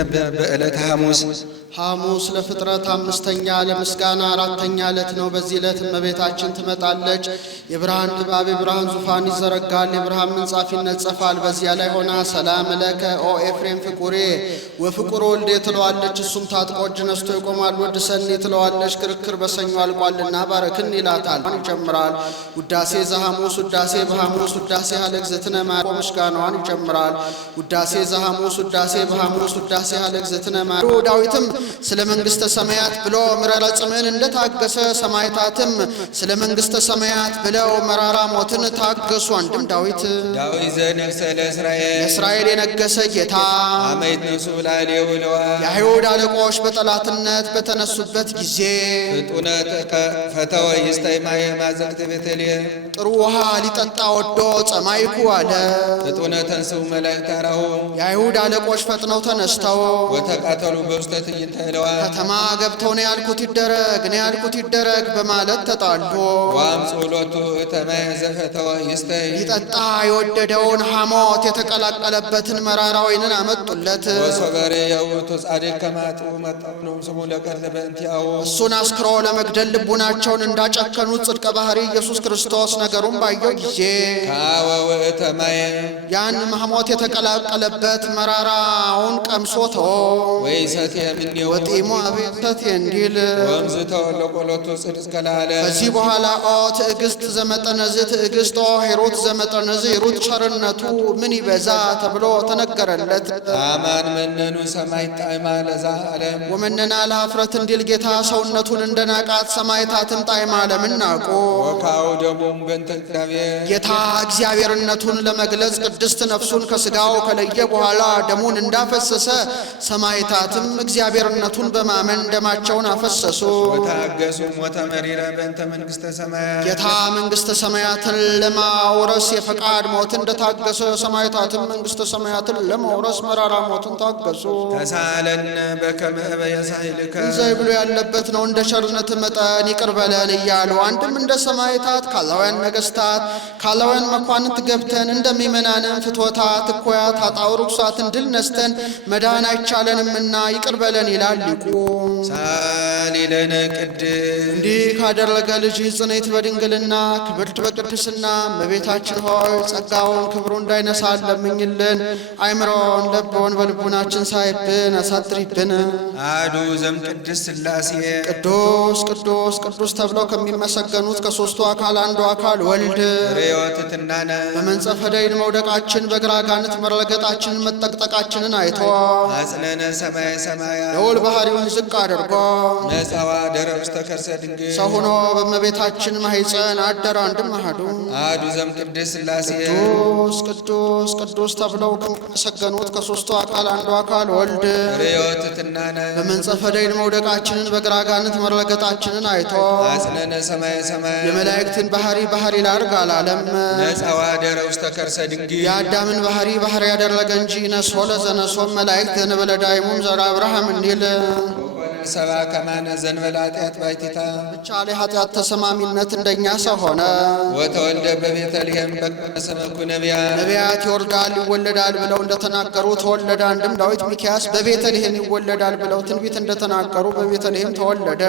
የምትነበብ በዕለተ ሐሙስ ሐሙስ ለፍጥረት አምስተኛ ለምስጋና አራተኛ ዕለት ነው። በዚህ ዕለት እመቤታችን ትመጣለች። የብርሃን ድባብ የብርሃን ዙፋን ይዘረጋል፣ የብርሃን ምንጻፍ ይነጸፋል። በዚያ ላይ ሆና ሰላም ለከ ኦ ኤፍሬም ፍቁሬ ወፍቁር ወልዴ ትለዋለች። እሱም ታጥቆ እጅ ነስቶ ይቆማል። ወድ ሰኒ ትለዋለች። ክርክር በሰኞ አልቋልና ባረክን ይላታል። ይጀምራል። ውዳሴ ዘሐሙስ ውዳሴ በሐሙስ ውዳሴ ሀለግ ዘትነ ማርያም ምስጋናዋን ይጀምራል። ውዳሴ ዘሐሙስ ውዳሴ በሐሙስ ውዳሴ ሀለግ ዘትነ ማርያም ዳዊትም ስለ መንግስተ ሰማያት ብሎ ምረረ ጽምን እንደታገሰ ሰማዕታትም ስለ መንግስተ ሰማያት ብለው መራራ ሞትን ታገሱ። አንድም ዳዊት ዘነግሠ ለእስራኤል የነገሰ ጌታ አመይት ነሱ ላሌው ለዋል የአይሁድ አለቆች በጠላትነት በተነሱበት ጊዜ ፍጡነ ፈተወ ይስታይ ማየ ማዘግተ ቤተልሔም ጥሩ ውሃ ሊጠጣ ወዶ ጸማይኩ አለ። ፍጡነ ተንሥኡ መላእክት አርአሁ የአይሁድ አለቆች ፈጥነው ተነስተው ወተቃተሉ በውስተ ትዕይንተ እለዋል ከተማ ገብተው ነው ያልኩት ይደረግ ነው ያልኩት ይደረግ በማለት ተጣሉ። ወአምጽኡ ሎቱ እተ ማየ ዘፈተወ ይስታይ ሊጠጣ የወደደውን ሐሞት የተቀላቀለበትን መራራ ወይንን አመጡለት። ወሶበሬ የውእቱ ጻድቅ ከማጡ መጣው ስሙ ለቀርተ በእንቲአሁ እሱን አስክሮ ለመግደል ልቡናቸውን እንዳጨከኑት ጽድቀ ባህሪ ኢየሱስ ክርስቶስ ነገሩን ባየው ጊዜ ከአወ ውእተ ማየ ያን ሐሞት የተቀላቀለበት መራራውን ቀምሶ ተወው። ወይሰትየ እምኔሁ ወጢሙ አቤተት እንዲል ወእምዝ ተወለቆ ሎቱ ጽድቅ እስከ ለዓለም ከዚህ በኋላ ኦ ትዕግስት ዘመጠነዝ ትዕግስት ኦ ሄሮት ዘመጠነዝ ሄሮት ቸርነቱ ምን ይበዛ ተብሎ ተነገረለት። አማን መነኑ ሰማይ ጣዕማ ለዛ ዓለም ወመነና ለኀፍረት እንዲል ጌታ ሰውነቱን እንደናቃት ሰማዕታትም ጣዕመ ዓለምን ናቁ። ወካው ደሙም በእንተ እግዚአብሔር ጌታ እግዚአብሔርነቱን ለመግለጽ ቅድስት ነፍሱን ከሥጋው ከለየ በኋላ ደሙን እንዳፈሰሰ ሰማዕታትም እግዚአብሔርነቱን በማመን ደማቸውን አፈሰሱ። ወታገሱ ሞተ መሪረ በእንተ መንግሥተ ሰማያት ጌታ መንግሥተ ሰማያትን ለማውረስ የፈቃድ ሞት እንደታገሰ ሰማዕታትም መንግሥተ ሰማያትን ለማውረስ መራራ ሞትን ታገሱ። ተሳለነ በከመ በየሳይልከ እንዘይ ብሎ ያለበት ነው። እንደ ቸርነት መጠን ይቅር በለን እያሉ አንድም እንደ ሰማዕታት ካላውያን ነገሥታት ካላውያን መኳንንት ገብተን እንደሚመናንም ፍትወታት እኩያት ኃጣው ርኩሳትን ድል ነስተን መዳን አይቻለንምና ይቅር በለን ይላል ሊቁ። ሳሊለነ ቅድስ እንዲህ ካደረገ ልጅ ጽኔት በድንግልና ክብርት በቅድስና እመቤታችን ሆይ ጸጋውን ክብሩ እንዳይነሳ ለምኝልን። አይምሮን ለቦን በልቡናችን ሳይብን አሳድሪብን። አሐዱ ዘእምቅድስት ሥላሴ ቅዱስ ቅዱስ ቅዱስ ተብለው ከሚመሰገኑት ከሦስቱ አካል አንዱ አካል ወልድ ርዮት ትናነ በመንጸፈ ደይን መውደቃችን በግራ ጋንት መረገጣችንን መጠቅጠቃችንን አይቶ አጽነነ ሰማየ ሰማያት ልዑል ባህሪውን ዝቅ አድርጎ ነጸዋ ደረ ውስተ ከርሰ ድንግል ሰው ሆኖ በእመቤታችን ማኅፀን አደረ። አንድም አሐዱ አሐዱ ዘእምቅድስት ሥላሴ ቅዱስ ቅዱስ ቅዱስ ተብለው ከሚመሰገኑት ከሦስቱ አካል አንዱ አካል ወልድ ርዮት ትናነ በመንጸፈ ደይን መውደቃችንን በግራ ጋንት መረገጣችንን አይቶ አጽነነ ሰማየ ሰማያት የመላእክትን ባህሪ ላድርግ አላለም። ነጸዋ ደረ ውስተ ከርሰ ድንግል የአዳምን ባህሪ ያደረገ እንጂ ነሶ ለዘነሶም መላእክት ዘንበለ ዳይሙም ዘራ አብርሃም እንዲል ሰባ ከማነ ዘንበለ ኃጢአት ባሕቲታ ብቻ ላይ ኃጢአት ተሰማሚነት እንደኛ ሰው ሆነ። ወተወልደ በቤተልሔም በቀሰመኩ ነቢያት ይወልዳል ይወለዳል ብለው እንደተናገሩ ተወለደ። አንድም ዳዊት ሚክያስ በቤተልሔም ይወለዳል ብለው ትንቢት እንደተናገሩ በቤተልሔም ተወለደ።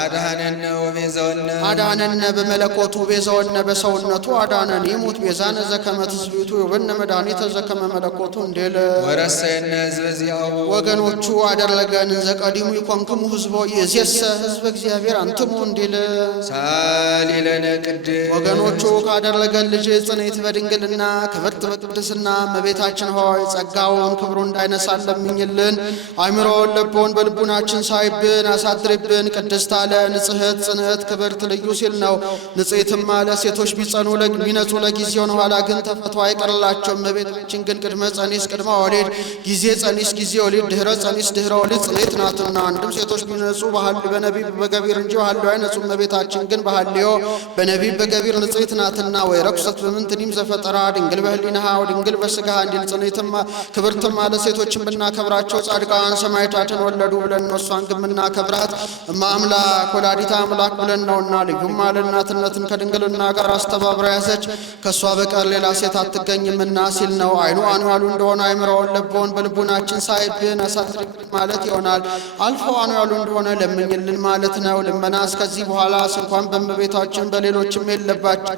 አድኃነነ ወቤዛወነ አዳነነ በመለኮቱ ቤዛወነ በሰውነቱ አዳነን ይሙት ቤዛነ ዘከመ ትስብእቱ ይብነ መድኃኒተ ዘከመ መለኮቱ እንዲል ወረሰየነ ሕዝበ ዚአሁ ወገኖቹ አደረገን ዘቀዲሙ ይኮንክሙ ሕዝቦ የዜሰ ሕዝበ እግዚአብሔር አንትሙ እንዲል ሳሊለነ ቅድስ ወገኖቹ ካደረገን ልጅ ጽኔት በድንግልና ክብርት በቅድስና እመቤታችን ሆይ ጸጋውን ክብሩ እንዳይነሳ ለምኝልን። አይምሮን ለቦን በልቡናችን ሳይብን አሳድሪብን። ቅድስት አለ ንጽሕት ጽንዕት ክብርት ልዩ ሲል ነው። ንጽሕትም አለ ሴቶች ቢነጹ ለጊዜው ነው፣ ኋላ ግን ተፈቶ አይቀርላቸውም። እመቤታችን ግን ቅድመ ጸኒስ ቅድመ ወሊድ ጊዜ ጸኒስ ጊዜ ወሊድ ድህረ ጸኒስ ድህረ ወሊድ ጽኔት ናትና አንድም ሴቶች ቢነጹ በነቢብ በገቢር እንጂ በሐልዮ አይነጹም። እመቤታችን ግን በሐልዮ በነቢብ በገቢር ንጽሕት ናትና። ወይ ረኩሰት በምንትኒም ዘፈጠራ ድንግል በህሊናሃ ወድንግል በሥጋሃ እንዲል ጽኔትም ክብርትም አለ። ሴቶችን ብናከብራቸው ጻድቃን ሰማዕታትን ወለዱ ብለን ነው። እሷን ግን ብናከብራት እማ አምላክ ወላዲተ አምላክ ብለን ነውና። ልዩም አለ እናትነትን ከድንግልና ጋር አስተባብራ ያዘች ከእሷ በቀር ሌላ ሴት አትገኝምና ሲል ነው። አይኑ አኑ ያሉ እንደሆነ አይምረውን ለበውን በልቡናችን ሳይብን አሳድርብን ማለት ይሆናል። አልፎ አኑ ያሉ እንደሆነ ለምኝልን ማለት ነው። ልመና እስከዚህ በኋላ እንኳን በእመቤታችን በሌሎችም የለባቸው።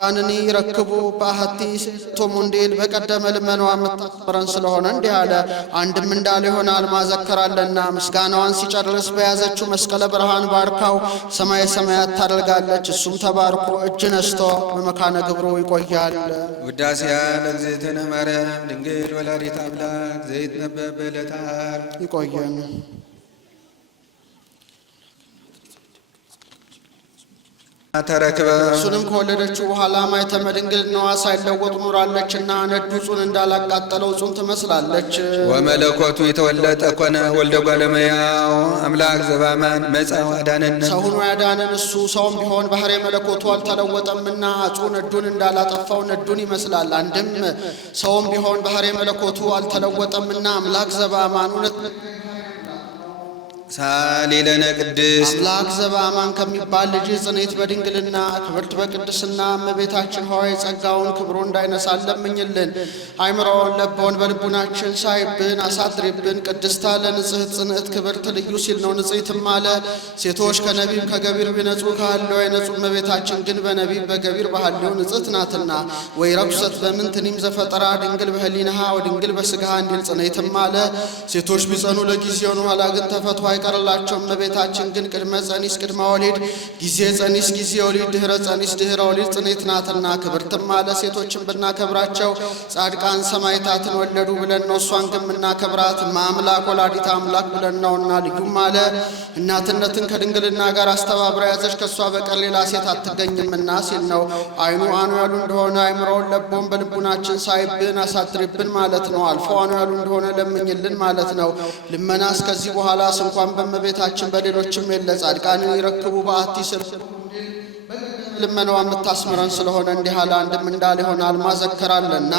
አንኒ ረክቡ በአሐቲ ሴቶም እንዲል በቀደመ ልመናዋ የምታስመረን ስለሆነ እንዲህ አለ። አንድም እንዳለ ይሆናል ማዘከራለና ምስጋናዋን ሲጨርስ በያዘችው መስቀለ ብርሃን ባርካው ሰማየ ሰማያት ታደርጋለች። እሱም ተባርኮ እጅ ነስቶ በመካነ ግብሩ ይቆያል። ውዳሴያ ለእግዝእትነ ማርያም ድንግል ወላዲተ አምላክ ዘይትነበብ በዕለተ ዓርብ። ይቆየን። ተረክበ እሱንም ከወለደችው በኋላ ማኅተመ ድንግልናዋ ሳይለወጥ ኖራለችና ነዱ ጹን እንዳላቃጠለው ጹን ትመስላለች። ወመለኮቱ የተወለጠ ኮነ ወልደ እጓለ እመሕያው አምላክ ዘበአማን መጽአ ወአዳነነ። ሰው ሆኖ ያዳነን እሱ ሰውም ቢሆን ባሕርየ መለኮቱ አልተለወጠምና ጹ ነዱን እንዳላጠፋው ነዱን ይመስላል። አንድም ሰውም ቢሆን ባሕርየ መለኮቱ አልተለወጠምና አምላክ ዘበአማን እውነት ሳሌለነ ቅድስት አምላክ ዘበአማን ከሚባል ልጅ ጽኔት በድንግልና ክብርት በቅድስና እመቤታችን ሆይ ጸጋውን ክብሩ እንዳይነሳን ለምኝልን። አይምሮውን ለበውን በልቡናችን ሳይብን አሳድሪብን። ቅድስታ ለንጽሕት ጽንዕት ክብርት ልዩ ሲል ነው። ንጽሕትም አለ ሴቶች ከነቢብ ከገቢር ቢነጹ ከሐልዮ አይነጹ። እመቤታችን ግን በነቢብ በገቢር በሐልዮ ንጽሕት ናትና። ወይ ረኩሰት በምንትኒም ዘፈጠራ ድንግል በህሊናሃ ወድንግል በሥጋሃ እንዲል ጽኔትም አለ ሴቶች ቢጸኑ ለጊዜው ነው፣ ኋላ ግን ተፈቶ አይቀርላቸው። እመቤታችን ግን ቅድመ ጸኒስ ቅድመ ወሊድ፣ ጊዜ ጸኒስ ጊዜ ወሊድ፣ ድህረ ጸኒስ ድህረ ወሊድ ጽኔት ናትና። ክብርትም አለ ሴቶችን ብናከብራቸው ጻድቃን ሰማዕታትን ወለዱ ብለን ነው። እሷን ግን ብናከብራት አምላክ ወላዲተ አምላክ ብለን ነውና። ልዩም አለ እናትነትን ከድንግልና ጋር አስተባብራ ያዘች ከእሷ በቀር ሌላ ሴት አትገኝምና ሲል ነው። አይኑ አኑ ያሉ እንደሆነ አይምሮውን ለቦን በልቡናችን ሳይብን አሳድሪብን ማለት ነው። አልፎ አኑ ያሉ እንደሆነ ለምኝልን ማለት ነው። ልመና እስከዚህ በኋላ እንኳን በእመቤታችን በሌሎችም የለ። ጻድቃንን ይረክቡ በአሐቲ ስርዓት ልመናዋ የምታስምረን ስለሆነ እንዲህ አለ። አንድም እንዳለ ይሆናል ማዘከራለና።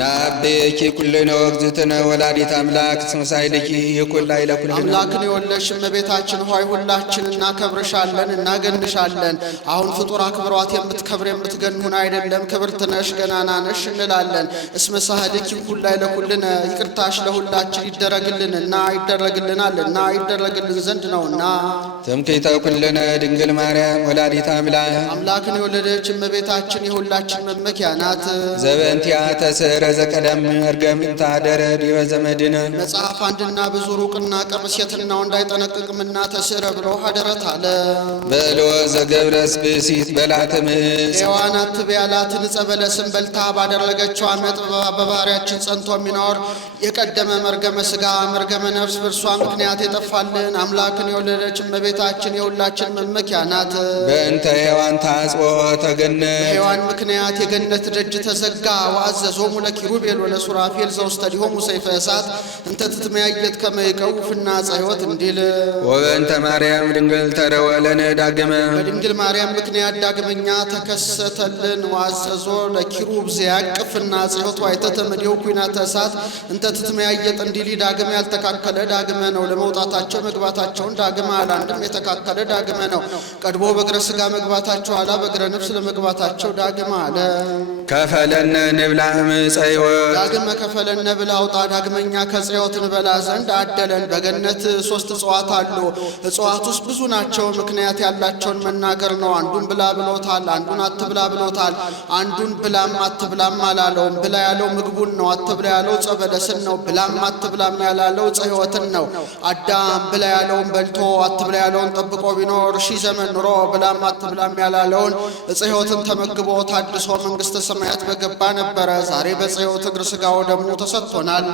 ናቤኪ ኩልነ ወእግዝእትነ ወላዲተ አምላክ እስመ ሳይልኪ ይኩን ላዕለ ኩልነ። አምላክን የወለድሽ እመቤታችን ሆይ ሁላችን እናከብርሻለን እናገንሻለን። አሁን ፍጡር አክብሯት የምትከብር የምትገኑን አይደለም። ክብርት ነሽ ገናና ነሽ እንላለን። እስመ ሳህልኪ ይኩን ላዕለ ኩልነ ይቅርታሽ ለሁላችን ይደረግልንና ይደረግልናልና ይደረግልን ዘንድ ነውና። ትምክሕተ ኩልነ ድንግል ማርያም ወላዲተ አምላክ አምላክን የወለደች እመቤታችን የሁላችን መመኪያ ናት። ዘበእንቲአ ተስዕረ ዘቀደም እርገም እንታደረ ዲበ ዘመድነ። መጽሐፍ አንድና ብዙ ሩቅና ቅርብ ሴትና ወንድ አይጠነቅቅምና ተስዕረ ብሎ ሀደረት አለ። በሎ ዘገብረስ ብእሲት በላተ ምስ ሔዋን አትበያላትን ዕፀ በለስን በልታ ባደረገችው ዓመት በባሕርያችን ጸንቶ የሚኖር የቀደመ መርገመ ሥጋ መርገመ ነፍስ በእርሷ ምክንያት የጠፋልን አምላክን የወለደች እመቤታችን የሁላችን መመኪያ ናት። በእንተ ሔዋን ታጽኦ ተገነ በሔዋን ምክንያት የገነት ደጅ ተዘጋ። ወአዘዞሙ ለኪሩቤል ወለሱራፌል ዘውስተዲሆሙ ሰይፈ እሳት እንተ ትትመያየጥ ከመ ይቀውፍና ሕይወት እንዲል። ወበእንተ ማርያም ድንግል ተረወ ለነ ዳግመ በድንግል ማርያም ምክንያት ዳግመኛ ተከሰተልን። ወአዘዞ ለኪሩብ ዘያቅፍና ሕይወት ዋይተተ ምድው ኩናተ እሳት እንተ ትትመያየጥ እንዲል። ዳግመ ያልተካከለ ዳግመ ነው። ለመውጣታቸው መግባታቸውን ዳግመ አለ። አንድም የተካከለ ዳግመ ነው። ቀድሞ በእግረ ሥጋ መግባታቸው አላ በእግረ ነፍስ ለመግባታቸው ዳግመ አለ። ከፈለነ ንብላ ዕፀ ሕይወት ዳግመ ከፈለነ ብላ አውጣ ዳግመኛ ከዕፀ ሕይወት እንበላ ዘንድ አደለን። በገነት 3 እጽዋት አሉ። እጽዋት ውስጥ ብዙ ናቸው። ምክንያት ያላቸውን መናገር ነው። አንዱን ብላ ብሎታል፣ አንዱን አትብላ ብሎታል። አንዱን ብላም አትብላም አላለውም። ብላ ያለው ምግቡን ነው። አትብላ ያለው ዕፀ በለስን ነው። ብላም አትብላም ያላለው ዕፀ ሕይወትን ነው። አዳም ብላ ያለውን በልቶ አትብላ ያለውን ጠብቆ ቢኖር 1000 ዘመን ኑሮ ብላም አትብላም ያላለውን ዕፀ ሕይወትን ተመግቦ ታድሶ መንግሥተ ሰማያት በገባ ነበረ። ዛሬ በዕፀ በጽዮት እግር ሥጋው ደሙ ተሰጥቶናል።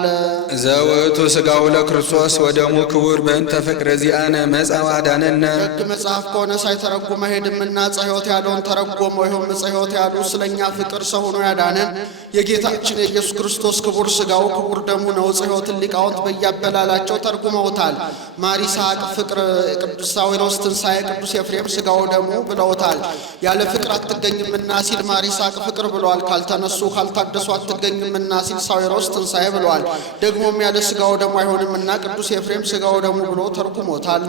ዘውእቱ ሥጋው ለክርስቶስ ወደሙ ክቡር በእንተ ፍቅረ ዚአነ መጻ ወአዳነነ። ሕግ መጽሐፍ ከሆነ ሳይተረጉም አይሄድምና ዕፀ ሕይወት ያለውን ተረጎመው። ይኸውም ዕፀ ሕይወት ያሉ ስለኛ ፍቅር ሰው ሆኖ ያዳነን የጌታችን የኢየሱስ ክርስቶስ ክቡር ሥጋው ክቡር ደሙ ነው። ዕፀ ሕይወትን ሊቃውንት በያበላላቸው ተርጉመውታል። ማር ይስሐቅ ፍቅር፣ ቅዱስ ሳዊሮስ ትንሣኤ፣ ቅዱስ ኤፍሬም ሥጋው ደሙ ብለውታል። ያለ ፍቅር አትገኝምና ሲል ማር ይስሐቅ ፍቅር ብለዋል። ካልተነሱ ካልታደሱ አትገኝምና ሲል ሳዊሮስ ትንሣኤ ብለዋል። ደግሞም ያለ ሥጋው ደሙ አይሆንምና ቅዱስ ኤፍሬም ሥጋው ደሙ ብሎ ተርጉሞታል።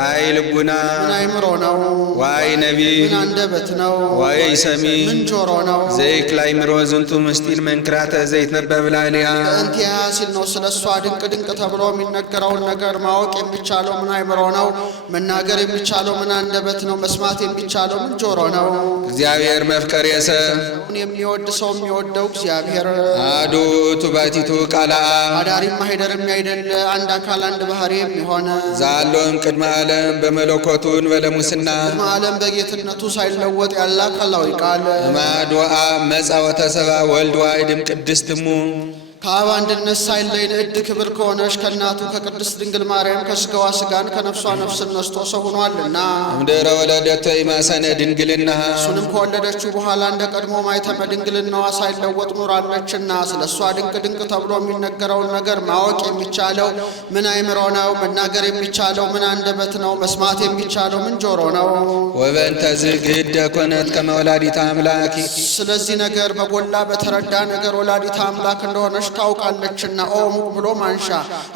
አይ ልቡና ምን አእምሮ ነው? ዋይ ነቢይ ምን አንደበት ነው? ዋይ ሰሚ ምን ጆሮ ነው? ዘይክል አእምሮ ዝንቱ ምስጢር መንክራተ ዘይትነበብ ላዕሌሃ። በእንቲያ ሲል ነው ስለ እሷ ድንቅ ድንቅ ተብሎ የሚነገረውን ነገር ማወቅ የሚቻለው ምን አእምሮ ነው? መናገር የሚቻለው ምን አንደበት ነው? መስማት የሚቻለው ምን ጆሮ ነው? እግዚአብሔር መፍቀር የሰብ የሚወድ ሰው የሚወደው እግዚአብሔር አሐዱ ውእቱ ባሕቲቱ ቃለ አብ አዳሪም ማኅደርም ያይደለ አንድ አካል አንድ ባሕሪ የሚሆነ ዛሎም ቅድመ ዓለም በመለኮቱን በለሙስና ቅድመ ዓለም በጌትነቱ ሳይለወጥ ያለ አካላዊ ቃል እማድ ወአብ መጻ ወተሰብአ ወልድ ዋሕድም ቅድስት እሙ ከአብ አንድነት ሳይለይ ንዕድ ክብር ከሆነች ከእናቱ ከቅድስት ድንግል ማርያም ከሥጋዋ ሥጋን ከነፍሷ ነፍስን ነስቶ ሰው ሆኗልና እምድኅረ ወለደቶ ኢማሰነ ድንግልናሃ እሱንም ከወለደችው በኋላ እንደ ቀድሞ ማኅተመ ድንግልናዋ ሳይለወጥ ኑራለችና ስለ እሷ ድንቅ ድንቅ ተብሎ የሚነገረውን ነገር ማወቅ የሚቻለው ምን አእምሮ ነው? መናገር የሚቻለው ምን አንደበት ነው? መስማት የሚቻለው ምን ጆሮ ነው? ወበእንተዝ ግህደ ኮነት ከመ ወላዲተ አምላክ ስለዚህ ነገር በጎላ በተረዳ ነገር ወላዲተ አምላክ እንደሆነች ታውቃለችና ኦሙቅ ብሎ ማንሻ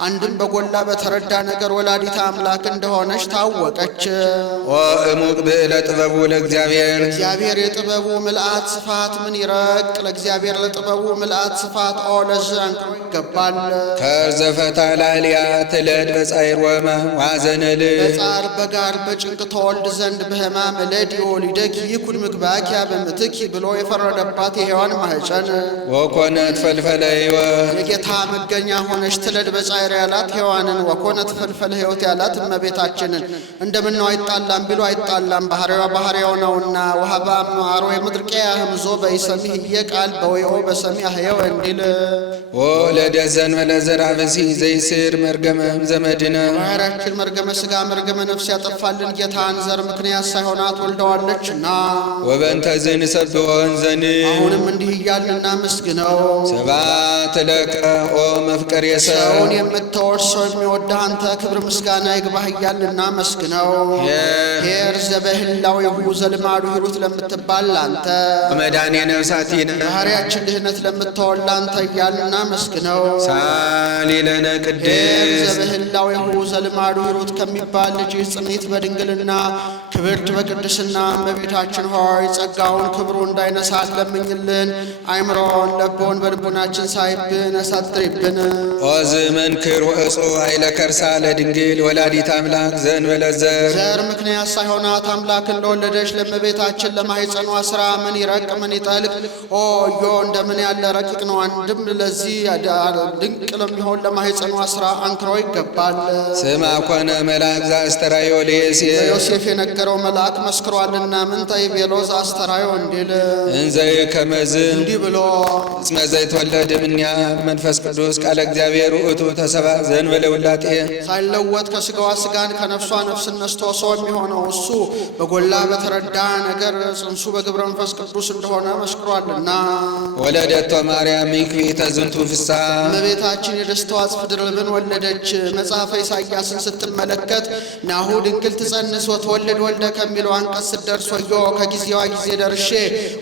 አንድም በጎላ በተረዳ ነገር ወላዲተ አምላክ እንደሆነች ታወቀች። ወእሙቅ ብዕለ ጥበቡ ለእግዚአብሔር እግዚአብሔር የጥበቡ ምልአት ስፋት ምን ይረቅ ለእግዚአብሔር ለጥበቡ ምልአት ስፋት ለዝ አንክሮ ይገባል። ከርዘፈታ ላዕሌሃ ትለድ በጻዕር ወሕማም ወሐዘነ ልብ በጻር በጋር በጭንቅ ተወልድ ዘንድ በሕማም እለድ ወሊደኪ ይኩን ምግባኪያ በምትኪ ብሎ የፈረደባት የሔዋን ማኅፀን ወኮነት ፈልፈለ ሕይወት የጌታ መገኛ ሆነች ትለድ በጻዕር ያላት ሔዋንን ወኮነት ፈልፈለ ሕይወት ያላት እመቤታችንን እንደምነው አይጣላም ቢሉ አይጣላም ባሕሪዋ ባሕሪያው ነውና ወሀባ አሮ የምድርቄያ ህምዞ በይሰሚህ እየቃል በወይኦ በሰሚ አህየው እንዲል ወለደት ዘእንበለ ዘርአ ብእሲ ዘይስር መርገመ ዘመድነ ባሕርያችን መርገመ ሥጋ መርገመ ነፍስ ያጠፋልን ጌታን ዘር ምክንያት ሳይሆናት ወልደዋለችና ወበእንተዝ ንሰብሖ ወንዘን አሁንም እንዲህ እያልን እናመስግነው። ስብሐት ለከ ኦ መፍቀሬ ሰው ሰውን የምትወድ ሰው የሚወድህ አንተ ክብር ምስጋና ይግባህ እያልን እናመስግነው። ኄር ዘበህላዌሁ ዘልማዱ ሂሩት ለምትባል አንተ መድኃኔ ነፍሳቲነ ባሕርያችን ድህነት ለምትወድ አንተ እያልን እናመስግነው። ሳሊ ለነ ኄር ቅድስት ዘበህላዌሁ ዘልማዱ ሂሩት ከሚባል ልጅህ ጽንዕት በድንግልና ክብርት በቅድስና እመቤታችን ሆይ ጸጋውን ክብሩ እንዳይነሳት ለምኝልን። አእምሮን ለቦን በልቡናችን ሳይብን አሳድሪብን። ኦዝ መንክር ወእጹ ኃይለ ከርሳ ለድንግል ወላዲት አምላክ ዘእንበለ ዘር ዘር ምክንያት ሳይሆናት አምላክን ለወለደች ለእመቤታችን ለማኅፀኗ ሥራ ምን ይረቅ ምን ይጠልቅ ዮ እንደምን ያለ ረቂቅ ነው። አንድም ለዚህ ድንቅ ለሚሆን ለማኅፀኗ ሥራ አንክሮ ይገባል። ስማ ኮነ መልአክ ዘአስተርአዮ ለዮሴፍ ዮሴፍ የነገረው መልአክ መስክሯልና ምን ተይቤሎ ዘአስተርአዮ እንዲል እንዘይ ከመዝ እንዲህ ብሎ እስመ ዘይትወለድ እምኔሃ መንፈስ ቅዱስ ቃለ እግዚአብሔር ውእቱ ተሰብአ ዘእንበለ ውላጤ ሳይለወጥ ከሥጋዋ ሥጋን ከነፍሷ ነፍስን ነስቶ ሰው የሚሆነው እሱ በጎላ በተረዳ ነገር ጽንሱ በግብረ መንፈስ ቅዱስ እንደሆነ መስክሯልና ወለደቶ ማርያም ይክብእተ ዝንቱ ፍስሐ እመቤታችን የደስታዋ ጽፍ ድርብን ወለደች። መጽሐፈ ኢሳይያስን ስትመለከት ናሁ ድንግል ትጸንስ ወትወልድ ወልደ ከሚለው አንቀጽ ስትደርስ ወዮ ከጊዜዋ ጊዜ ደርሼ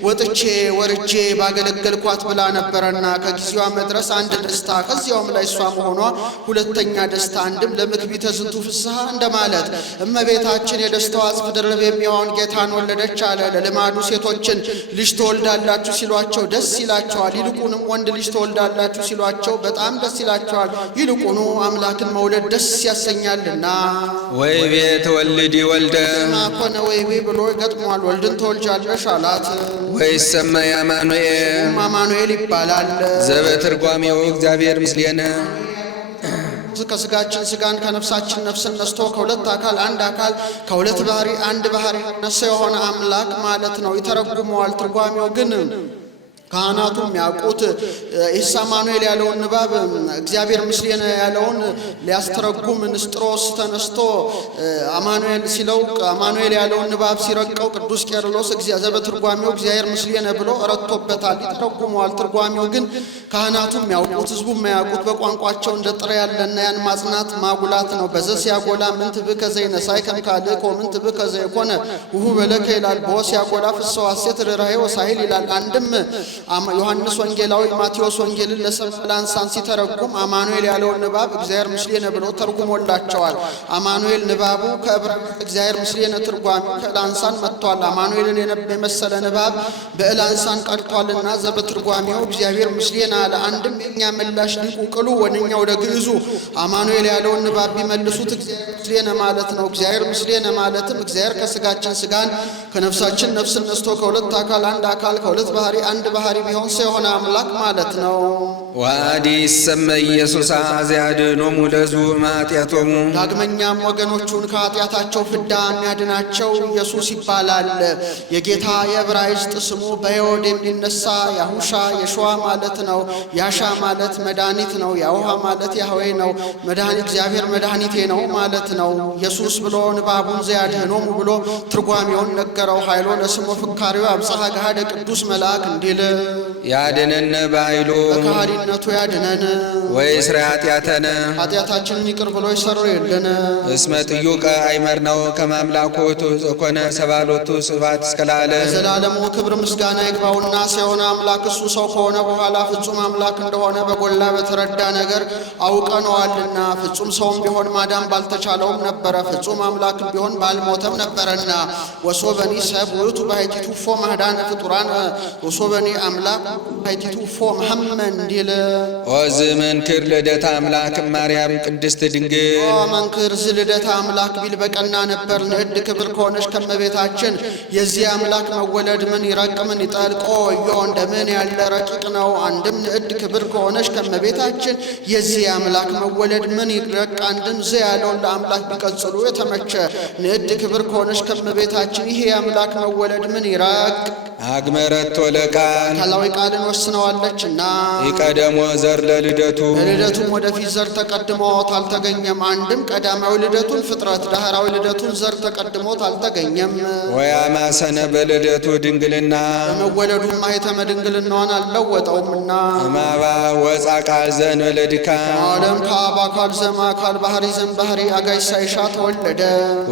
ወጥቼ ወርጄ ባገለገልኳት ብላ ነበረና ከጊዜዋ መድረስ አንድ ደስታ ከዚያውም ላይ እሷ መሆኗ ሁለተኛ ደስታ አንድም ለምክቢተ ዝንቱ ፍስሐ እንደማለት እመቤታችን የደስታዋ ጽፍ ድርብ የሚሆን ጌታን ወለደች አለ። ለልማዱ ሴቶችን ልጅ ትወልዳላችሁ ሲሏቸው ደስ ይላቸዋል። ይልቁንም ወንድ ልጅ ትወልዳላችሁ ሲሏቸው በጣም ደስ ይላቸዋል። ይልቁኑ አምላክን መውለድ ደስ ያሰኛልና ወይቤ ትወልዲ ወልደ ማኮነ ወይቤ ብሎ ይገጥሟል። ወልድን ትወልጃለሽ አላት። ወይሰመይ አማኑኤል አማኑኤል ይባላል። ዘበትርጓሜው እግዚአብሔር ምስሌነ ከሥጋችን ሥጋን ከነፍሳችን ነፍስን ነስቶ ከሁለት አካል አንድ አካል ከሁለት ባሕሪ አንድ ባሕሪ ነሰ የሆነ አምላክ ማለት ነው። ይተረጉመዋል። ትርጓሜው ግን ካህናቱም ያውቁት ኢየሱስ አማኑኤል ያለውን ንባብ እግዚአብሔር ምስሌነ ያለውን ሊያስተረጉም ንስጥሮስ ተነስቶ አማኑኤል ሲለው አማኑኤል ያለውን ንባብ ሲረቀው ቅዱስ ቄርሎስ ዘበትርጓሜው እግዚአብሔር ምስሌነ ብሎ ረቶበታል፣ ይተረጉመዋል። ትርጓሜው ግን ካህናቱም ያውቁት ሕዝቡም ያውቁት በቋንቋቸው እንደ ጥሬ ያለና ያን ማጽናት ማጉላት ነው። በዘስ ያጎላ ምንት ብከ ዘይነሳይ ከምካልኮ ምንት ብከ ዘይኮነ ውሁ በለከ ይላል። በወስ ያጎላ ፍስሐ ሐሴት ርኅራኄ ወሳይል ይላል። አንድም ዮሐንስ ወንጌላዊ ማቴዎስ ወንጌልን ለሰብላንሳን ሲተረጉም አማኑኤል ያለውን ንባብ እግዚአብሔር ምስሌነ ብሎ ተርጉሞላቸዋል። አማኑኤል ንባቡ ከዕብራይስጥ እግዚአብሔር ምስሌነ ትርጓሜው ከላንሳን መጥቷል። አማኑኤልን የመሰለ ንባብ በእላንሳን ቀርቷልና ዘበትርጓሜው እግዚአብሔር ምስሌነ አለ። አንድም የኛ ምላሽ ሊቁ ቅሉ ወደኛ ወደ ግዕዙ አማኑኤል ያለውን ንባብ ቢመልሱት እግዚአብሔር ምስሌነ ማለት ነው። እግዚአብሔር ምስሌነ ማለትም እግዚአብሔር ከስጋችን ስጋን ከነፍሳችን ነፍስን ነስቶ ከሁለት አካል አንድ አካል ከሁለት ባህሪ አንድ ባህሪ ቢሆን ሰው የሆነ አምላክ ማለት ነው። ዋዲ ሰመ ኢየሱስ አዝያድኖሙ ለሕዝቡ እምኃጢአቶሙ ዳግመኛም ወገኖቹን ከኃጢአታቸው ፍዳ የሚያድናቸው ኢየሱስ ይባላል። የጌታ የዕብራይስጥ ስሙ በዮድ የሚነሳ ያሁሻ የሸዋ ማለት ነው። ያሻ ማለት መድኃኒት ነው። ያውሃ ማለት ያህዌ ነው። መድኃኒት እግዚአብሔር መድኃኒቴ ነው ማለት ነው። ኢየሱስ ብሎ ንባቡን ዘያድኅኖሙ ብሎ ትርጓሜውን ነገረው። ኃይሎ ለስሙ ፍካሪው አብጽሐ ገሃደ ቅዱስ መልአክ እንዲል ያድነን በኃይሉ በካህሊነቱ ያድነን ወይስራ ኃጢአተነ ኃጢአታችንን ይቅር ብሎ ይሰረይልን። እስመ ጥዩቀ አይመርነው ከማምላኮቱ ዘኮነ ሰባሎቱ ስብሐት እስከ ለዓለም ለዘላለሙ ክብር ምስጋና ይግባውና ሲሆን አምላክ እሱ ሰው ከሆነ በኋላ ፍጹም አምላክ እንደሆነ በጎላ በተረዳ ነገር አውቀነዋልና። ፍጹም ሰውም ቢሆን ማዳን ባልተቻለውም ነበረ፣ ፍጹም አምላክ ቢሆን ባልሞተም ነበረና። ወሶበኒ ሰብ ውእቱ ባሕቲቱ ፎ ማህዳነ ፍጡራን ወሶበኒ አምላክ ባሕቲቱ ፎ መሐመድ እንዲል ኦዝ መንክር ልደታ አምላክ ማርያም ቅድስት ድንግል መንክር ዝልደታ አምላክ ቢል በቀና ነበር። ንዕድ ክብር ከሆነች ከመቤታችን የዚህ አምላክ መወለድ ምን ይረቅ ምን ይጠልቆ እዮ እንደምን ያለ ረቂቅ ነው። አንድም ንዕድ ክብር ከሆነች ከመቤታችን የዚህ አምላክ መወለድ ምን ይረቅ አንድም ዘ ያለውን ለአምላክ ቢቀጽሉ የተመቸ ንዕድ ክብር ከሆነች ከመቤታችን ይሄ አምላክ መወለድ ምን ይረቅ አግመረቶ ለቃል ካላዊ ቃልን ወስነዋለችና ይቀደሞ ዘር ለልደቱ ለልደቱም ወደፊት ዘር ተቀድሞት አልተገኘም። አንድም ቀዳማዊ ልደቱን ፍጥረት ዳህራዊ ልደቱን ዘር ተቀድሞት አልተገኘም። ወያማሰነ በልደቱ ድንግልና በመወለዱም ማኅተመ ድንግልናዋን አልለወጠውምና እማባ ወፃ ቃል ዘእንበለ ድካም ዓለም ከአብ አካል ዘእም አካል ባህሪ ዘእም ባህሪ አጋይ ሳይሻ ተወለደ።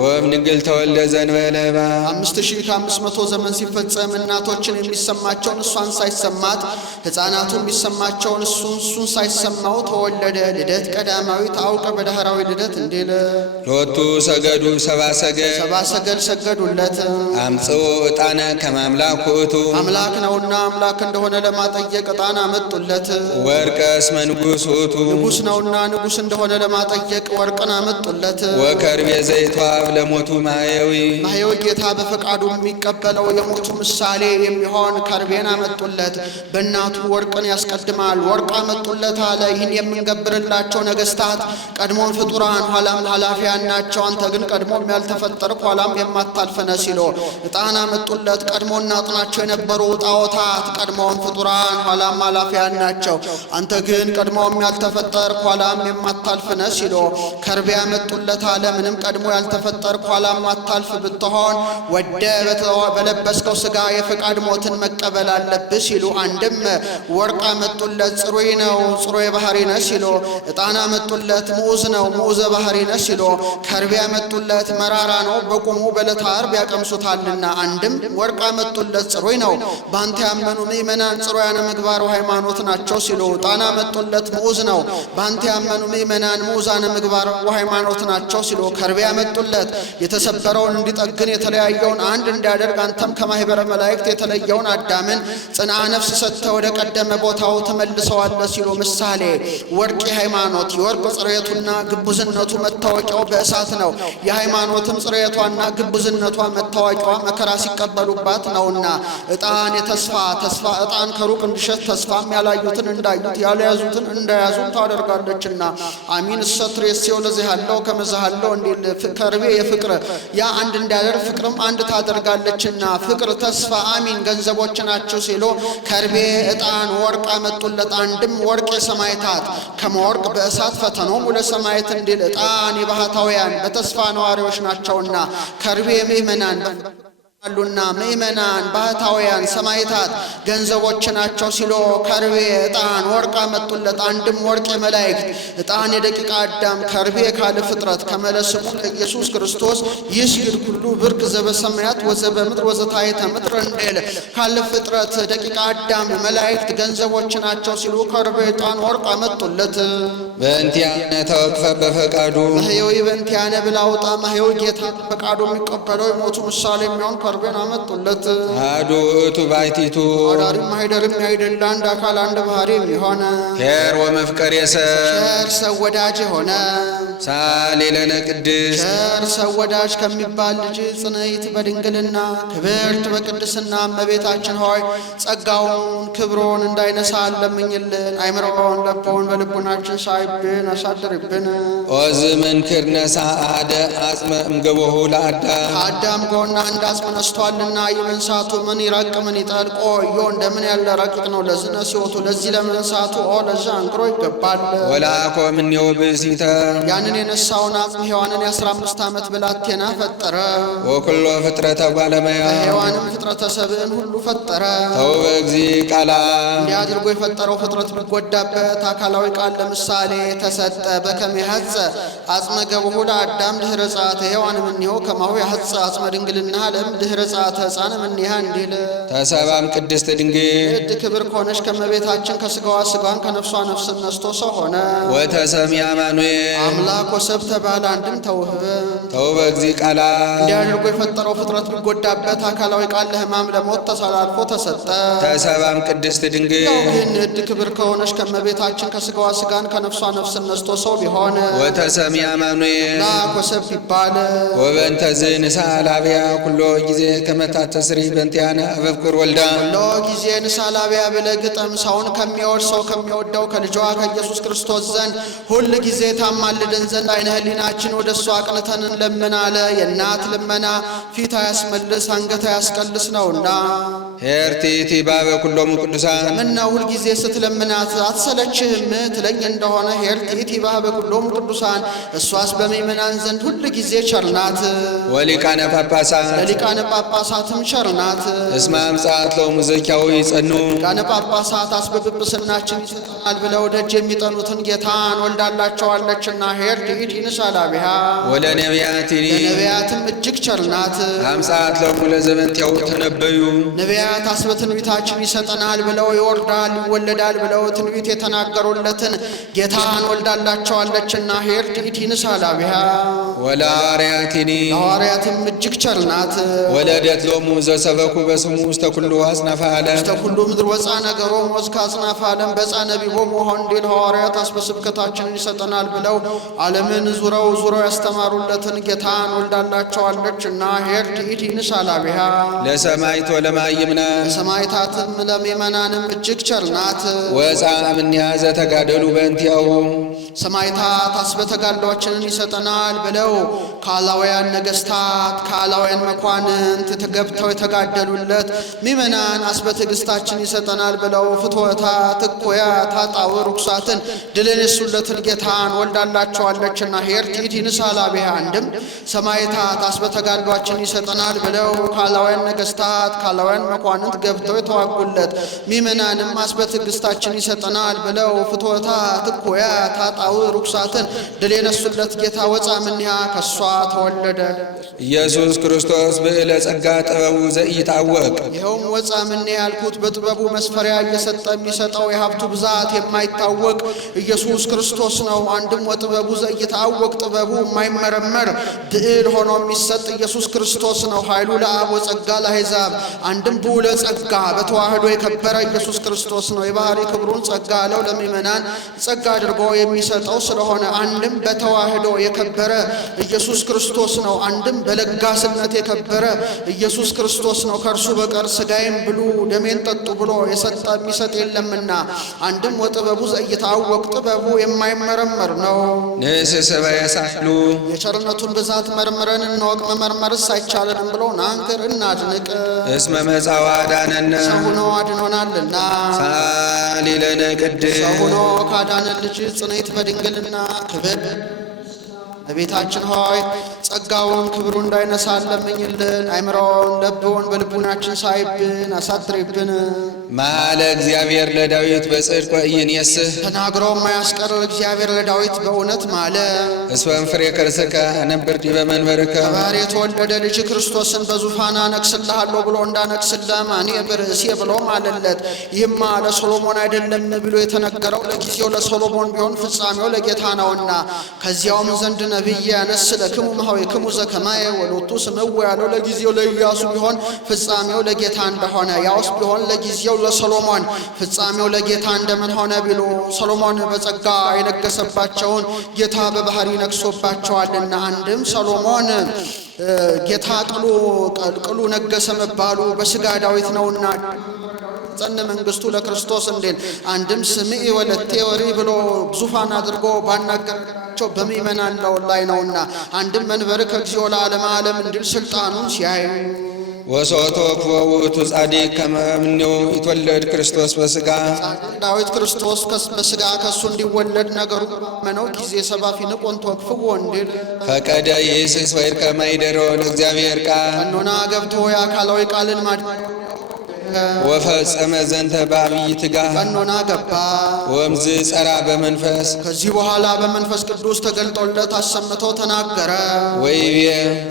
ወእም ድንግል ተወልደ ዘእንበለ እባብ 5500 ዘመን ሲፈጸም እናቶችን የሚሰማቸውን እሷን ሳይሰማት ሕፃናቱ የሚሰማቸውን እሱን ሳይሰማው ተወለደ። ልደት ቀዳማዊ ታውቀ በዳህራዊ ልደት እንዲል ሎቱ ሰገዱ ሰብአ ሰገል ሰገዱለት። አምጽኡ ዕጣነ ከማምላክ ውእቱ አምላክ ነውና አምላክ እንደሆነ ለማጠየቅ ዕጣን አመጡለት። ወርቀ እስመ ንጉሥ ውእቱ ንጉሥ ነውና ንጉሥ እንደሆነ ለማጠየቅ ወርቅን አመጡለት። ወከርቤ ዘይትዋብ ለሞቱ ማየዊ ማየዊ ጌታ በፈቃዱ የሚቀበለው የሞቱ ምሳሌ የሚሆን ከርቤን አመጡለት። በእናቱ ወርቅን ያስቀድማል ወርቅ አመጡለት አለ። ይህን የምንገብርላቸው ነገሥታት ቀድሞም ፍጡራን ኋላም ኃላፊያን ናቸው። አንተ ግን ቀድሞም ያልተፈጠርክ ኋላም የማታልፈነ ሲሎ ዕጣን አመጡለት። ቀድሞና አጥናቸው የነበሩ ጣዖታት ቀድሞም ፍጡራን ኋላም ኃላፊያን ናቸው። አንተ ግን ቀድሞም ያልተፈጠርክ ኋላም የማታልፈነ ሲሎ ከርቤ አመጡለት አለ። ምንም ቀድሞ ያልተፈጠርክ ኋላም ማታልፍ ብትሆን ወደ በለበስከው ሥጋ የፈቃድ ሞትን መቀበል አለብህ ሲሉ አንድም ወርቅ አመጡለት ጽሩይ ነው ጽሩይ ባህሪ ነው ሲሉ ዕጣን አመጡለት ምዑዝ ነው ምዑዘ ባህሪ ነው ሲሉ ከርቤ አመጡለት መራራ ነው በቁሙ በዕለተ ዓርብ ያቀምሱታልና። አንድም ወርቅ አመጡለት ጽሩይ ነው ባንተ ያመኑ ምእመናን ጽሩያነ ምግባር ወሃይማኖት ናቸው ሲሉ ዕጣን አመጡለት ምዑዝ ነው ባንተ ያመኑ ምእመናን ምዑዛነ ምግባር ወሃይማኖት ናቸው ሲሉ ከርቤ አመጡለት የተሰበረውን እንዲጠግን የተለያየውን አንድ እንዲያደርግ አንተም ከማኅበረ መላእክት የተለየውን አዳምን ጽንዓ ነፍስ ሰጥተህ ወደ ቀደመ ቦታው ተመልሰዋለህ ሲሉ ምሳሌ ወርቅ የሃይማኖት የወርቅ ጽሬቱና ግቡዝነቱ መታወቂያው በእሳት ነው። የሃይማኖትም ጽሬቷና ግቡዝነቷ መታወቂያዋ መከራ ሲቀበሉባት ነውና። ዕጣን የተስፋ ዕጣን ከሩቅ እንዲሸት ተስፋም ያላዩትን እንዳዩት ያልያዙትን እንደያዙ ታደርጋለችና። አሚን እሰትሬሴው ለዚህ ያለው ከመዛሃለው እንዲል ከርቤ የፍቅር ያ አንድ እንዲያደርግ ፍቅርም አንድ ታደርጋለችና። ፍቅር ተስፋ አሚን ገንዘቦች ናቸው ሲሉ ከርቤ፣ ዕጣን፣ ወርቅ አመጡለት። አንድም ወርቅ የሰማዕታት ከመወርቅ በእሳት ፈተኖሙ ለሰማዕት እንዲል ዕጣን የባህታውያን በተስፋ ነዋሪዎች ናቸውና ከርቤ ምእመናን አሉና ምእመናን ባህታውያን ሰማዕታት ገንዘቦች ናቸው ሲሎ ከርቤ፣ ዕጣን፣ ወርቅ አመጡለት። አንድም ወርቅ የመላእክት ዕጣን የደቂቀ አዳም ከርቤ ካለ ፍጥረት ከመለስሙ ለኢየሱስ ክርስቶስ ይስግድ ኩሉ ብርቅ ዘበሰማያት ወዘበምድር ወዘታሕተ ምድር እንዲል ካለ ፍጥረት ደቂቀ አዳም መላእክት ገንዘቦች ናቸው ሲሉ ከርቤ፣ ዕጣን፣ ወርቅ አመጡለት። በእንቲአነ ተወክፈ በፈቃዱ ማህየዊ በእንቲአነ ብላውጣ ማህየዊ ጌታ በፈቃዱ የሚቀበለው የሞቱ ምሳሌ የሚሆን ከርቤን አመጡለት። አሐዱ ውእቱ ባሕቲቱ አዳሪም ማኅደርም ያይደለ አንድ አካል አንድ ባሕሪ የሚሆን ኄር ወመፍቀሬ ሰብ ቸር ሰው ወዳጅ የሆነ ሳሊ ለነ ቅድስት ቸር ሰው ወዳጅ ከሚባል ልጅ ጽንዕት በድንግልና ክብርት በቅድስና እመቤታችን ሆይ ጸጋውን ክብሮን እንዳይነሳ ለምኝልን። አይምሮውን ለቦውን በልቡናችን ሳይብን አሳድርብን። ኦዝ መንክር ነሣ አሐደ አጽመ እምገቦሁ ለአዳም ከአዳም ጎን አንድ አጽም ነስቷልና የመንሳቱ ምን ይረቅ ምን ይጠልቆ እዮ እንደምን ያለ ረቂቅ ነው ለዝነ ሲወቱ ለዚህ ለመንሳቱ ለዛ አንክሮ ይገባል። ወላኮ እምኔሁ ብእሲተ ያንን የነሳውን አጽም ሔዋንን የ15 ዓመት ብላቴና ፈጠረ። ወኩሎ ፍጥረተ ጓለመያ ሔዋንም ፍጥረተ ሰብእን ሁሉ ፈጠረ። ተውበ እግዚእ ቃላ እንዲህ አድርጎ የፈጠረው ፍጥረት ቢጎዳበት አካላዊ ቃል ለምሳሌ ተሰጠ። በከመ ይሐጽ አጽመ ገቦሁ ለአዳም ድኅረ ጸአተ ሔዋን እምኔሁ ከማሁ ያሐጽ አጽመ ድንግልና ለእም ድኅረ ጸአተ ሕፃን እምኔሃ እንዲል ተሰባም ቅድስት ድንግል እድ ክብር ከሆነች ከመቤታችን ከሥጋዋ ሥጋን ከነፍሷ ነፍስን ነስቶ ሰው ሆነ። ወተሰምያ አማኑኤል አምላክ ወሰብ ተባለ አንድም ተውህበ ተውበ እግዚእ ቃላ እንዲህ አድርጎ የፈጠረው ፍጥረት ቢጎዳበት አካላዊ ቃል ለሕማም ለሞት ተላልፎ ተሰጠ። ተሰባም ቅድስት ድንግል ይህን እድ ክብር ከሆነች ከመቤታችን ከሥጋዋ ሥጋን ከነፍሷ ነፍስን ነስቶ ሰው ቢሆን ወተሰምያ አማኑኤል አምላክ ወሰብ ይባል። ወበእንተ ዝንሣእ ላብያ ኩሎ ጊዜ ከመ ታስተስሪ በእንቲአነ አበፍቁር ወልዳ ኩሎ ጊዜ ንሣእ ላብያ ብለህ ግጠም። ሰውን ከሚወርሰው ከሚወደው ከልጇ ከኢየሱስ ክርስቶስ ዘንድ ሁል ጊዜ ታማልደን ዘንድ አይነ ህሊናችን ወደ እሱ አቅንተን እንለምን አለ። የእናት ልመና ፊት አያስመልስ አንገት አያስቀልስ ነውና ኄርቲቲ ባበ ኩሎሙ ቅዱሳን ምነው ሁል ጊዜ ስትለምናት አትሰለችህም ትለኝ እንደሆነ ኄርቲቲ ባበ ኩሎሙ ቅዱሳን እሷስ በምእመናን ዘንድ ሁል ጊዜ ቸርናት። ወሊቃነ ጳጳሳት ለሊቃነ ጳጳሳትም ቸርናት። እስመ አምጽአት ሎሙ ዘኪያው ይጸኑ ሊቃነ ጳጳሳት አስበብብስናችን ይሰጠናል ብለው ደጅ የሚጠኑትን ጌታን ወልዳላቸዋለችና ኄርቲቲ ንሣእ ላብያ ወለነቢያቲኒ ለነቢያትም እጅግ ቸርናት። አምጽአት ሎሙ ለዘበንቲያው ተነበዩ ነቢያት አስበ ትንቢታችን ይሰጠናል ብለው ይወርዳል ይወለዳል ብለው ትንቢት የተናገሩለትን ጌታን ወልዳላቸዋለችና ኄርቲቲ ንሣእ ላብያ ወለሐዋርያቲኒ ለሐዋርያትም እጅግ ቸርናት። ወለደት ሎሙ ዘሰበኩ በስሙ ውስተ ኩሉ አጽናፈ ዓለም ውስተ ኩሉ ምድር ወፃ ነገሮሙ እስከ አጽናፈ ዓለም በፃ ነቢቦሙ እንዲል ሐዋርያት አስበ ስብከታችንን ይሰጠናል ብለው ዓለምን ዙረው ያስተማሩለትን ጌታን ወልዳላቸዋለችና ኄርቲቲ ንሣእ ላብያ ለሰማዕት ወለማይምናን ለሰማዕታትም ለምእመናንም እጅግ ቸርናት። ወፃ እምኔሃ ዘተጋደሉ በእንቲአሁ ሰማዕታት አስበ ተጋድሎአችንን ይሰጠናል ብለው ከአላውያን ነገሥታት ከአላውያን መኳንንት ገብተው የተጋደሉለት ምእመናን አስበ ትዕግሥታችን ይሰጠናል ብለው ፍትወታት እኩያት ኃጣውእ ርኩሳትን ድል የነሱለትን ጌታን ወልዳላቸዋለችና ኄርቲቲ ንሣእ ላብያ አንድም ሰማዕታት አስበ ተጋድሎአችን ይሰጠናል ብለው ከአላውያን ነገሥታት ከአላውያን መኳንንት ገብተው የተዋጉለት ምእመናንም አስበ ትዕግሥታችን ይሰጠናል ብለው ፍትወታት እኩያት ኃጣውእ ርኩሳትን ድል የነሱለት ጌታ ወፃ እምኔሃ ከሷ ተወለደ። ኢየሱስ ክርስቶስ ብዕለ ጸጋ ጥበቡ ዘኢይታወቅ ይኸውም ወፃ እምኔሃ ያልኩት በጥበቡ መስፈሪያ እየሰጠ የሚሰጠው የሀብቱ ብዛት የማይታወቅ ኢየሱስ ክርስቶስ ነው። አንድም ወጥበቡ ዘኢይታወቅ ጥበቡ የማይመረመር ብዕል ሆኖ የሚሰጥ ኢየሱስ ክርስቶስ ነው። ኃይሉ ለአብ ወጸጋ ለአሕዛብ አንድም ብዑለ ጸጋ በተዋህዶ የከበረ ኢየሱስ ክርስቶስ ነው። የባህሪ ክብሩን ጸጋ አለው ለምእመናን ጸጋ አድርጎ የሚሰጥ የሚሰጠው ስለሆነ አንድም በተዋህዶ የከበረ ኢየሱስ ክርስቶስ ነው፣ አንድም በለጋስነት የከበረ ኢየሱስ ክርስቶስ ነው። ከእርሱ በቀር ሥጋዬን ብሉ ደሜን ጠጡ ብሎ የሚሰጥ የለምና። አንድም ወጥበቡ ዘኢይታወቅ ጥበቡ የማይመረመር ነው። ንስሰባ ያሳሉ የቸርነቱን ብዛት መርምረን እንወቅ፣ መመርመርስ አይቻለንም ብሎ ናንክር እናድንቅ። እስመ መጻዋ አዳነነ ሰው ሆኖ አድኖናልና። ሳሊ ለነ ቅድስ ሰው ሆኖ ካዳነን ልጅ ጽኔት በድንግልና ክብር ለቤታችን ሆይ ጸጋውን ክብሩ እንዳይነሳ ለምኝልን። አይምሮውን ለብውን በልቡናችን ሳይብን አሳድሪብን። ማለ እግዚአብሔር ለዳዊት በጽድቅ ወኢይንየስህ ተናግሮ የማያስቀር እግዚአብሔር ለዳዊት በእውነት ማለ። እስወም ፍሬ ከርስከ አነብር ዲበ መንበርከ ከባሕርይ የተወለደ ልጅ ክርስቶስን በዙፋን አነግሥልሃለሁ ብሎ እንዳነግሥልህ ማኔ በርእሴ ብሎ ማለለት። ይህማ ለሶሎሞን አይደለም ብሎ የተነገረው ለጊዜው ለሶሎሞን ቢሆን ፍጻሜው ለጌታ ነውና። ከዚያውም ዘንድ ነቢይ ያነስ ለክሙ ማኅበይክሙ ዘከማየ ወሎቱ ስምው ያለው ለጊዜው ለኢያሱ ቢሆን ፍጻሜው ለጌታ እንደሆነ፣ ያውስ ቢሆን ለጊዜው ለሶሎሞን ፍጻሜው ለጌታ እንደምን ሆነ ቢሉ ሰሎሞን በጸጋ የነገሰባቸውን ጌታ በባሕርይ ነግሶባቸዋልና። አንድም ሰሎሞን ጌታ ቅሉ ነገሰ መባሉ በሥጋ ዳዊት ነውና ጸነ መንግስቱ ለክርስቶስ እንዴል። አንድም ስምዒ ወለቴ ወሪ ብሎ ዙፋን አድርጎ ባናገራቸው በምእመናን ላይ ነውና። አንድም መንበርከ እግዚኦ ለዓለመ ዓለም እንዲል ስልጣኑን ሲያዩ ወሶቶ ክፎ ውእቱ ጻዲቅ ከመ እምኔሁ ይትወለድ ክርስቶስ በሥጋ ዳዊት ክርስቶስ በሥጋ ከሱ እንዲወለድ ነገሩ መነው ጊዜ ሰባፊ ንቆንቶ ክፍዎ እንዲል ፈቀደ ኢየሱስ ወይርከ ማይደሮ ለእግዚአብሔር ቃል ቀኖና ገብቶ የአካላዊ ቃልን ወፈጸመ ዘንተ በአብይ ትጋህ ቀኖና ገባ። ወምዝ ጸራ በመንፈስ ከዚህ በኋላ በመንፈስ ቅዱስ ተገልጦለት አሰምቶ ተናገረ። ወይቤ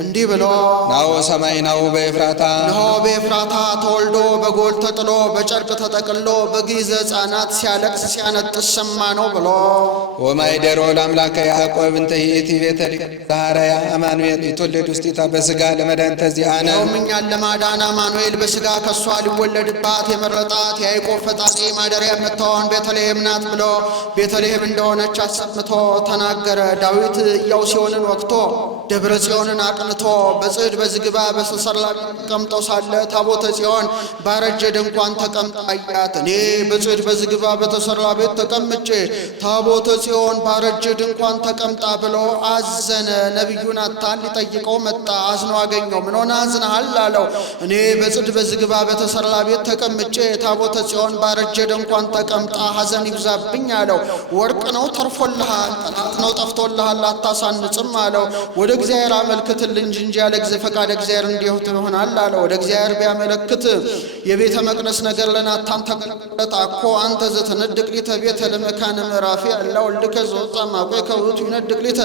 እንዲህ ብሎ ናሁ ሰማይናሁ በኤፍራታ እነሆ በኤፍራታ ተወልዶ በጎል ተጥሎ በጨርቅ ተጠቅሎ በግዕዘ ሕፃናት ሲያለቅስ ሲያነጥስ ሰማ ነው ብሎ ወማይደሮ ለአምላከ ያዕቆብ እንተ ይእቲ ቤተልሔም ዘሐረያ አማኑኤል ይትወለድ ውስጢታ በሥጋ ለመድኃኒተ ዚአነ እኛን ለማዳን አማኑኤል በሥጋ ከሷ ሊወለድባት የመረጣት የያዕቆብ ፈጣሪ ማደሪያ የምትሆን ቤተልሔም ናት ብሎ ቤተልሔም እንደሆነች አሰምቶ ተናገረ። ዳዊት ኢያቡስዮንን ወግቶ ደብረ ጽዮንን አቅንቶ በጽድ በዝግባ በሰንሰለት ተቀምጦ ሳለ ታቦተ ጽዮን ባረጀ ድንኳን ተቀምጣ አያት። እኔ በጽድ በዝግባ በተሰራ ቤት ተቀምጬ ታቦተ ጽዮን ባረጀ ድንኳን ተቀምጣ ብሎ አዘነ። ነቢዩ ናታን ሊጠይቀው መጣ። አዝኖ አገኘው። ምን ሆነ አዝነሃል አለው። እኔ በጽድ በዝግባ በተሰራ ቤት ተቀምጬ ታቦተ ጽዮን ባረጀ ድንኳን ተቀምጣ ሐዘን ይብዛብኝ አለው። ወርቅ ነው ተርፎልሃል፣ ጠላት ነው ጠፍቶልሃል፣ አታሳንጽም አለው። ወደ እግዚአብሔር አመልክትልኝ እንጂ ያለ ፈቃድ እግዚአብሔር እንዲሁ ትሆናል አለው። ወደ እግዚአብሔር ቢያመለክት የቤተ መቅደስ ነገር ለናታን ተገለጠ። አኮ አንተ ዘትነድቅ ሊተ ቤተ ለመካነ ምዕራፌ አላ ወልድከ ዘወፃ ማቆይ ከውቱ ይነድቅ ሊተ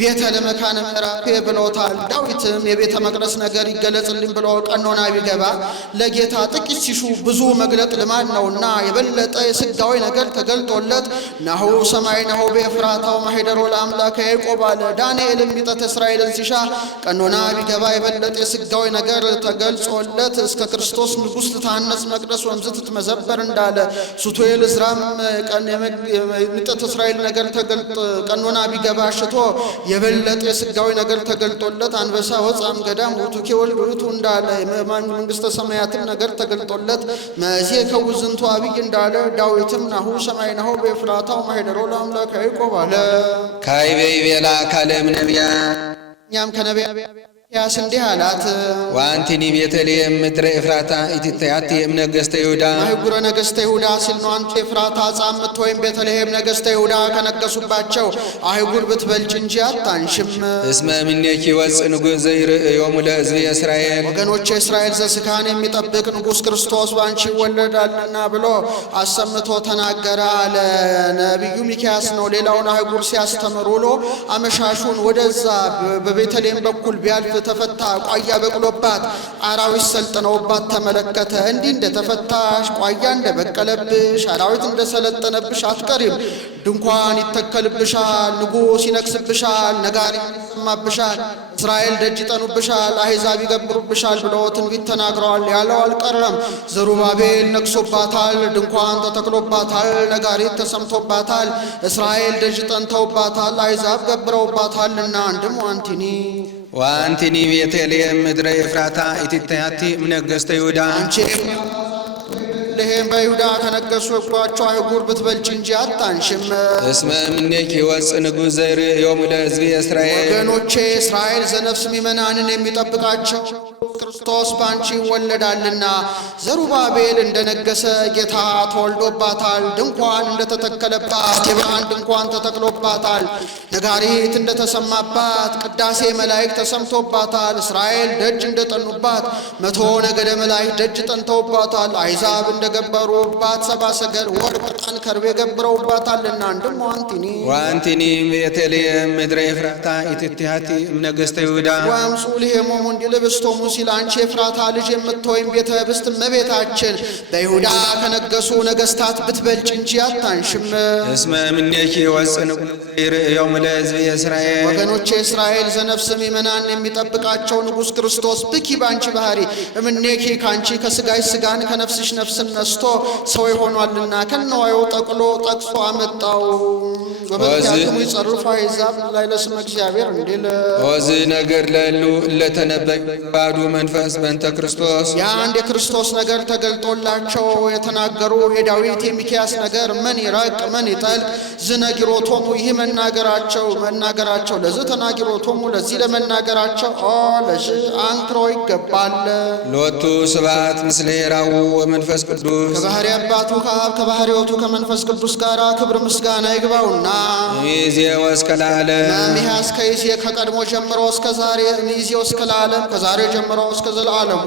ቤተ ለመካነ ምዕራፌ ብሎታል። ዳዊትም የቤተ መቅደስ ነገር ይገለጽልኝ ብሎ ቀኖና ቢገባ ለጌታ ጥቂት ሲሹ ብዙ መግለጥ ልማድ ነውና የበለጠ የሥጋዊ ነገር ተገልጦለት ናሁ ሰማይ ናሁ በኤፍራታው ማኅደሮ ለአምላከ ያዕቆብ አለ። ዳንኤልም ሚጠት እስራኤልን ሲሻ ቀኖና ቢገባ የበለጠ የሥጋዊ ነገር ተገልጾለት እስከ ክርስቶስ ንጉሥ ትታነጽ መቅደስ ወንዝ ትትመዘበር እንዳለ ሱቱኤል ዕዝራም ሚጠት እስራኤል ነገር ቀኖና ቢገባ ሽቶ የበለጠ የሥጋዊ ነገር ተገልጦለት አንበሳ ወፃም ገዳም ውቱኬ ወልውቱ እንዳለ መንግሥተ ሰማያትም ነገር ተገልጦለት መዜ ከውዝንቱ አብይ እንዳለ ዳዊትም ናሁ ሰማይ ናሁ በኤፍራታው ማኅደሮ ለአምላከ ያዕቆብ አለ። ካይቤ ቤላ ካለም ነቢያት እኛም ከነቢያት ያስ እንዲህ አላት። ወአንቲኒ ቤተልሔም ምድረ ኤፍራታ ኢትታያቲ እምነገሥተ ይሁዳ አህጉረ ነገሥተ ይሁዳ ሲል ነው። አንተ ኤፍራታ ጻምት ወይም ቤተልሔም ነገሥተ ይሁዳ ከነገሱባቸው አህጉር ብትበልጭ እንጂ አታንሽም። እስመ እምኔኪ ወፅእ ንጉሥ ዘይርእዮሙ ለሕዝበ እስራኤል ወገኖቼ እስራኤል ዘሥጋን የሚጠብቅ ንጉሥ ክርስቶስ ባንቺ ይወለዳልና ብሎ አሰምቶ ተናገረ አለ። ነቢዩ ሚክያስ ነው። ሌላውን አህጉር ሲያስተምር ውሎ አመሻሹን ወደዛ በቤተልሔም በኩል ቢያልፍ ተፈታ ቋያ በቅሎባት አራዊት ሰልጥነውባት ተመለከተ። እንዲህ እንደተፈታሽ ቋያ እንደበቀለብሽ አራዊት እንደሰለጠነብሽ አትቀሪም። ድንኳን ይተከልብሻል፣ ንጉሥ ይነግስብሻል፣ ነጋሪ ይሰማብሻል፣ እስራኤል ደጅ ይጠኑብሻል፣ አሕዛብ ይገብሩብሻል ብለው ትንቢት ተናግረዋል። ያለው አልቀረም። ዘሩባቤል ነግሶባታል፣ ድንኳን ተተክሎባታል፣ ነጋሪት ተሰምቶባታል፣ እስራኤል ደጅ ጠንተውባታል፣ አሕዛብ ገብረውባታልና አንድም ዋንቲኒ ቤተልሔም ምድረ ኤፍራታ ኢቲታያቲ እምነገሥተ ይሁዳ አንቺ ቤተልሔም በይሁዳ ከነገሱባቸው አህጉር ብትበልጭ እንጂ አታንሽም። እስመ እምኔኪ ይወፅእ ንጉሥ ዘርእዮሙ ለሕዝቤ እስራኤል ወገኖቼ እስራኤል ዘነፍስ ምእመናንን የሚጠብቃቸው ክርስቶስ ባንቺ ይወለዳልና። ዘሩባቤል እንደነገሰ ጌታ ተወልዶባታል። ድንኳን እንደተተከለባት የብርሃን ድንኳን ተተክሎባታል። ነጋሪት እንደተሰማባት ቅዳሴ መላእክት ተሰምቶባታል። እስራኤል ደጅ እንደጠኑባት 100 ነገደ መላእክት ደጅ ጠንተውባታል። አሕዛብ እንደገበሩባት 70 ሰገል ወርቅ፣ ዕጣን፣ ከርቤ ገብረውባታልና አንድም ዋንቲኒ ቤተልሔም ምድረ ኤፍራታ ኢቲታያቲ እምነገሥተ ይሁዳ ወአምጹ ልሔሞሙ እንዲልብስቶሙ ሲል አንቺ ኤፍራታ ልጅ የምትወይም ቤተ ህብስት እመቤታችን በይሁዳ ከነገሱ ነገሥታት ብትበልጭ እንጂ አታንሽም። እስመ እምኔኪ ይወፅእ ንጉሥ ዘርእዮሙ ለሕዝቤ እስራኤል ወገኖቼ እስራኤል ዘነፍስ ምእመናን የሚጠብቃቸው ንጉሥ ክርስቶስ ብኪ ባንቺ ባህሪ እምኔኪ ካንቺ ከስጋሽ ስጋን ከነፍስሽ ነፍስን ነስቶ ሰው ይሆኗልና ከነዋዩ ጠቅሎ ጠቅሶ አመጣው። ወበዚያቱም ይጸርፉ አሕዛብ ላይ ለስመ እግዚአብሔር እንዲል ወዝ ነገር ለሉ ለተነበየ ባዱ መንፈስ በእንተ ክርስቶስ የአንድ የክርስቶስ ነገር ተገልጦላቸው የተናገሩ የዳዊት የሚክያስ ነገር ምን ይረቅ ምን ይጠልቅ ዝነጊሮቶሙ ይህ መናገራቸው ለዚህ ተናጊሮቶሙ ለዚህ ለመናገራቸው ለዚህ አንክሮ ይገባል። ሎቱ ስብሐት ምስለ ሄራው ወመንፈስ ቅዱስ ከባህሪ አባቱ ከአብ ከባህሪ ሕይወቱ ከመንፈስ ቅዱስ ጋር ክብር ምስጋና ይግባውና ሚዜ ወእስከ ለዓለም ሚያስ ከይዜ ከቀድሞ ጀምሮ እስከ ዛሬ ሚዜ እስከ ለዓለም ከዛሬ ጀምሮ እስከ ዘላለሙ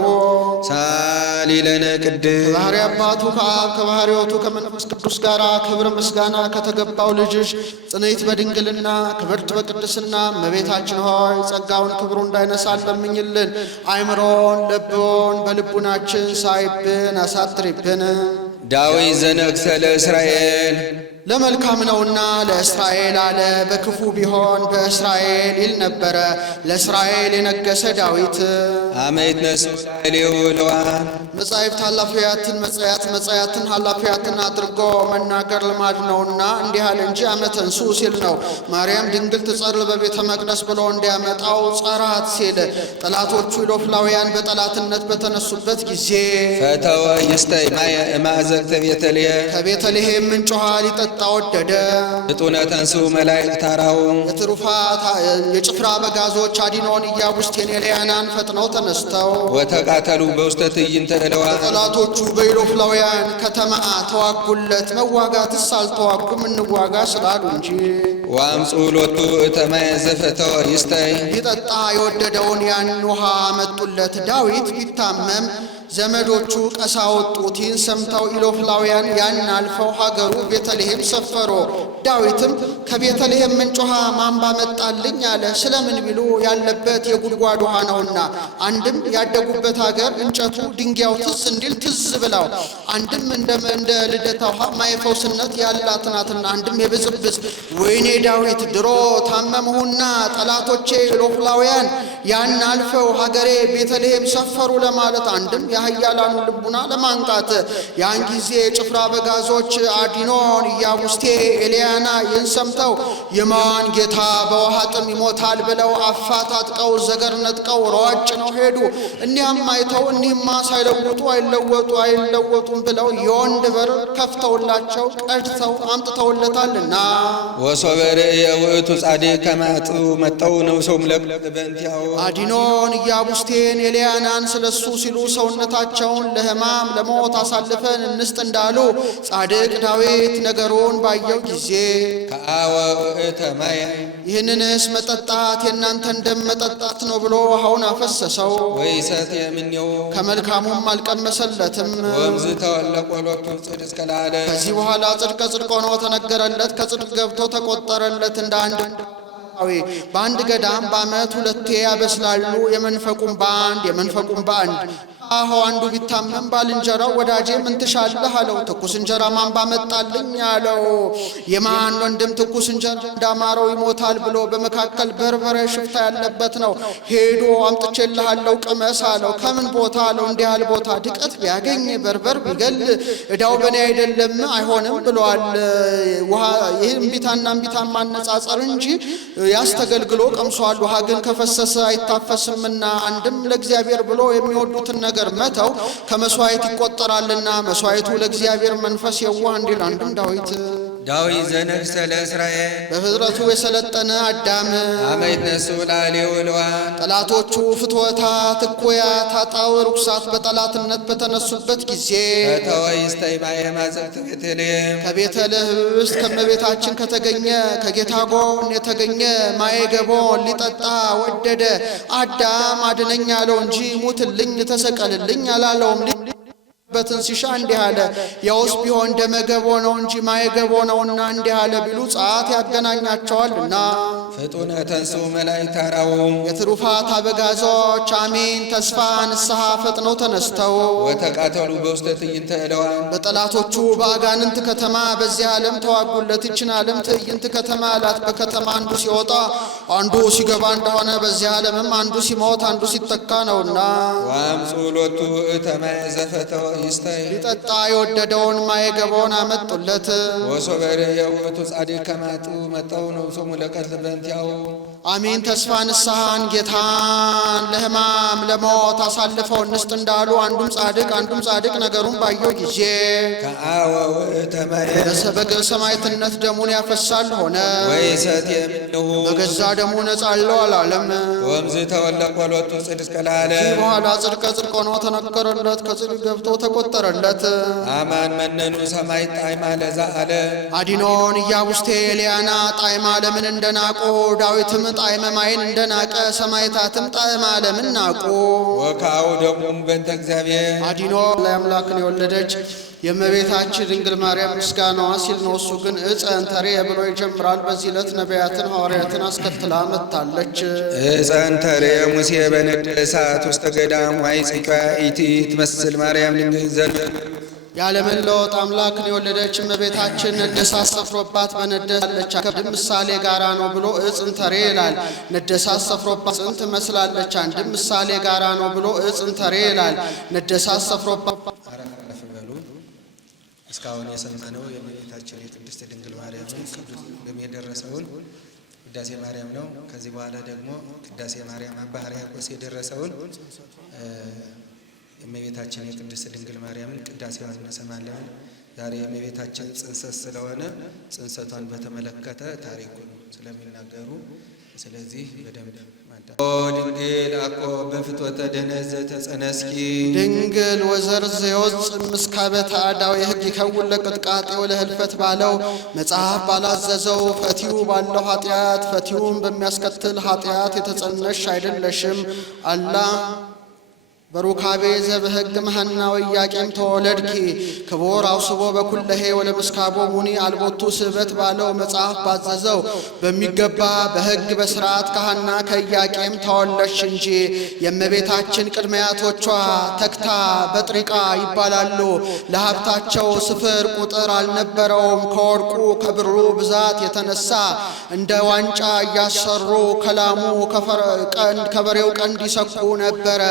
ሳሊ ለነ ቅድስ ከባህሪ አባቱ ከአብ ከባህሪ ሕይወቱ ከመንፈስ ቅዱስ ጋር ክብር ምስጋና ከተገባው ልጅሽ ጽንዕት በድንግልና ክብርት በቅድስና እመቤታችን ሆይ ጸጋውን ክብሩ እንዳይነሳ ለምኝልን። አእምሮን ልቦን በልቡናችን ሳይብን አሳድሪብን። ዳዊት ዘነግሠ ለእስራኤል ለመልካም ነውና ለእስራኤል አለ። በክፉ ቢሆን በእስራኤል ይል ነበረ። ለእስራኤል የነገሰ ዳዊት አመይት ነሱ ሌው ለዋን መጻሕፍት ኃላፊያትን መጻያትን ኃላፊያትን አድርጎ መናገር ልማድ ነውና እንዲህ አለ እንጂ አመተንሱ ሲል ነው። ማርያም ድንግል ትጸርል በቤተ መቅደስ ብሎ እንዲያመጣው ጸራት ሲል ጠላቶቹ ኢሎፍላውያን በጠላትነት በተነሱበት ጊዜ ፈተወ ይስተይ ማየ ማዕዘቅተ ቤተልሔም ከቤተልሔም ምንጭ ውሃ ሊጠጣ ወደደ። እጡነ ተንሱ መላእክት ታራው የትሩፋት የጭፍራ በጋዞች አዲኖን ኢያቡስቴን ኤልያናን ፈጥነው ተነስተው ወተቃተሉ በውስተ ትዕይንተ እለዋ ጠላቶቹ በኢሎፍላውያን ከተማ ተዋጉለት። መዋጋትስ አልተዋጉም እንዋጋ ስላሉ እንጂ ወአምጹ ሎቱ እተማየ ዘፈተወ ይስተይ ሊጠጣ የወደደውን ያን ውሃ አመጡለት። ዳዊት ቢታመም ዘመዶቹ ቀሳወጡት። ይህን ሰምተው ኢሎፍላውያን ያን አልፈው ሀገሩ ቤተልሔም ሰፈሮ። ዳዊትም ከቤተልሔም ምንጭ ውሃ ማን ባመጣልኝ አለ። ስለምን ቢሉ ያለበት የጉድጓድ ውሃ ነውና፣ አንድም ያደጉበት ሀገር እንጨቱ ድንጋዩ ትዝ እንዲል ትዝ ብላው፣ አንድም እንደ ልደታ ውሃ ማይፈውስነት ያላት ናትና፣ አንድም የብዝብዝ ወይኔ ዳዊት ድሮ ታመምሁና ጠላቶቼ ኢሎፍላውያን ያን አልፈው ሀገሬ ቤተልሔም ሰፈሩ ለማለት፣ አንድም የኃያላኑ ልቡና ለማንቃት። ያን ጊዜ ጭፍራ በጋዞች አዲኖን ኢያቡስቴ ኤልያና ይህን ሰምተው የማን ጌታ በውሃ ጥም ይሞታል ብለው አፋታጥቀው ዘገር ነጥቀው ሯጭ ነው ሄዱ። እኒያም አይተው እኒህማ ሳይለውጡ አይለወጡም ብለው የወንድ በር ከፍተውላቸው ቀድተው አምጥተውለታልና ወሶበረ የውእቱ ጻድቅ ከማጡ መጠው ነው ሰው ምለክ በእንቲያው አዲኖን ኢያቡስቴን ኤልያናን ስለሱ ሲሉ ሰውነታቸውን ለሕማም ለሞት አሳልፈን እንስጥ እንዳሉ ጻድቅ ዳዊት ነገሩን ባየው ጊዜ ከአወ እተማየ ይህንንስ መጠጣት የእናንተን ደም መጠጣት ነው ብሎ ውሃውን አፈሰሰው። ወይሰት የምኔው ከመልካሙም አልቀመሰለትም። ወምዝ ተወለቆ ሎቱ ጽድቅ እስከ ለዓለም ከዚህ በኋላ ጽድቅ ሆኖ ተነገረለት። ከጽድቅ ገብቶ ተቆጠረለት እንደ አንድ በአንድ ገዳም በዓመት 2 ያበስላሉ። የመንፈቁም በአንድ አሁ አንዱ ቢታመም ባልንጀራው ወዳጄ ምን ትሻለህ አለው። ትኩስ እንጀራ ማን ባመጣልኝ አለው። የማን ወንድም ትኩስ እንጀራ እንዳማረው ይሞታል ብሎ በመካከል በርበሬ ሽፍታ ያለበት ነው። ሄዶ አምጥቼልሃለሁ ቅመስ አለው። ከምን ቦታ አለው። እንዲህ ያለ ቦታ ድቀት ቢያገኝ በርበር ቢገል እዳው በኔ አይደለም አይሆንም ብሏል። ውሃ ይህ እምቢታና እምቢታ ማነጻጸር እንጂ ያስተገልግሎ ቀምሷል። ውሃ ግን ከፈሰሰ አይታፈስምና አንድም ለእግዚአብሔር ብሎ የሚወዱትን ነገር መተው ከመስዋዕት ይቆጠራልና መስዋዕቱ ለእግዚአብሔር መንፈስ የዋህ እንዲል አንድም ዳዊት ዘነግሠ ለእስራኤል በፍጥረቱ የሰለጠነ አዳም አመይት ነሱ ላሌው ልዋን ጠላቶቹ ፍትወታት እኩያት ኃጣውእ ርኩሳት በጠላትነት በተነሱበት ጊዜ ተወይስተይ ማየማዘግት ቤተልሔም ከቤተልሔም ውስጥ ከመቤታችን ከተገኘ ከጌታ ጎን የተገኘ ማየገቦን ሊጠጣ ወደደ። አዳም አድነኝ አለው እንጂ ሙትልኝ ተሰቀልልኝ አላለውም። በትን ሲሻ እንዲህ አለ። ያውስ ቢሆን ደመገቦ ነው እንጂ ማየገቦ ነውና እንዲህ አለ ቢሉ ጸአት ያገናኛቸዋልና። ፍጡነ ተንሥኡ መላእክት አራው የትሩፋት አበጋዞች አሜን ተስፋ ንስሐ ፈጥነው ተነስተው ወተቃተሉ በውስተ ትዕይንተ ዕለዋን በጠላቶቹ በአጋንንት ከተማ በዚህ ዓለም ተዋጉለት። ይችን ዓለም ትዕይንት ከተማ አላት። በከተማ አንዱ ሲወጣ አንዱ ሲገባ እንደሆነ በዚህ ዓለምም አንዱ ሲሞት አንዱ ሲተካ ነውና። ወአምጽኡ ሎቱ እተማየ ዘፈተወ ይስታይ ሊጠጣ የወደደውን ማየገቦን አመጡለት። ወሶበሬ የውእቱ ጻድቅ ከማጡ መጣው ነው ሶሙ ለቀትል በእንቲአሁ አሜን ተስፋ ንስሐን ጌታን ለሕማም ለሞት አሳልፈው እንስጥ እንዳሉ አንዱም ጻድቅ ነገሩን ባየው ጊዜ ከአወ ወእተማየ በሰማዕትነት ደሙን ያፈሳል ሆነ። ወይሰት የምንሁ በገዛ ደሙ ነጻለው አላለም። ወምዝ ተወለቆ ሎቱ ጽድቅ ከላለ ከዚህ በኋላ ጽድቅ ሆኖ ተነገረለት። ከጽድቅ ገብቶ ተቆጠረለት። አማን መነኑ ሰማይ ጣዕማ ለዛ አለ አዲኖን ኢያቡስቴ ኤልያና ጣዕመ ዓለምን እንደናቁ ዳዊትም ጣዕመ ማይን እንደናቀ ሰማዕታትም ጣዕመ ዓለምን ናቁ። ወካው ደሙም በእንተ እግዚአብሔር አዲኖ ለአምላክን የወለደች የእመቤታችን ድንግል ማርያም ምስጋናዋ ሲል ነው። እሱ ግን ዕፀ እንተሬ ብሎ ይጀምራል። በዚህ ዕለት ነቢያትን ሐዋርያትን አስከትላ መጥታለች። ዕፀ እንተሬ ሙሴ በነደ እሳት ውስተ ገዳም ዋይጽቃ ኢቲ ትመስል ማርያም ልንዘል ያለመለወጥ አምላክን የወለደች እመቤታችን ነደሳት ሰፍሮባት በነደሳለች ከድም ምሳሌ ጋራ ነው ብሎ ዕፀ እንተሬ ይላል። ነደሳት ሰፍሮባት ጽንት መስላለች። አንድም ምሳሌ ጋራ ነው ብሎ ዕፀ እንተሬ ይላል። ነደሳት ሰፍሮባት እስካሁን የሰማነው የእመቤታችን የቅድስት ድንግል ማርያም ቅዱስ የደረሰውን ቅዳሴ ማርያም ነው። ከዚህ በኋላ ደግሞ ቅዳሴ ማርያም አባ ሕርያቆስ የደረሰውን የእመቤታችን የቅድስት ድንግል ማርያምን ቅዳሴዋን እንሰማለን። ዛሬ የእመቤታችን ጽንሰት ስለሆነ ጽንሰቷን በተመለከተ ታሪኩን ስለሚናገሩ ስለዚህ በደንብ ኦ ድንግል አኮ በፍትወተ ደነዘ ተጸነስኪ ድንግል ወዘርዘ የወፅም ምስካበተ አዳው የሕግ ይከውን ለቅጥቃጤ ወለህልፈት ባለው መጽሐፍ ባላዘዘው ፈቲው ባለው ኃጢአት ፈቲውን በሚያስከትል ኃጢአት የተጸነሽ አይደለሽም አላ በሩካቤ ዘበሕግ መሐና ወኢያቄም ተወለድኪ ክቡር አውስቦ በኩለሄ ወለምስካቦ ሙኒ አልቦቱ ስበት ባለው መጽሐፍ ባዘዘው በሚገባ በሕግ በሥርዓት ከሐና ከኢያቄም ተወለድሽ እንጂ። የእመቤታችን ቅድመያቶቿ ተክታ በጥሪቃ ይባላሉ። ለሀብታቸው ስፍር ቁጥር አልነበረውም። ከወርቁ ከብሩ ብዛት የተነሳ እንደ ዋንጫ እያሰሩ ከላሙ ከበሬው ቀንድ ይሰኩ ነበረ።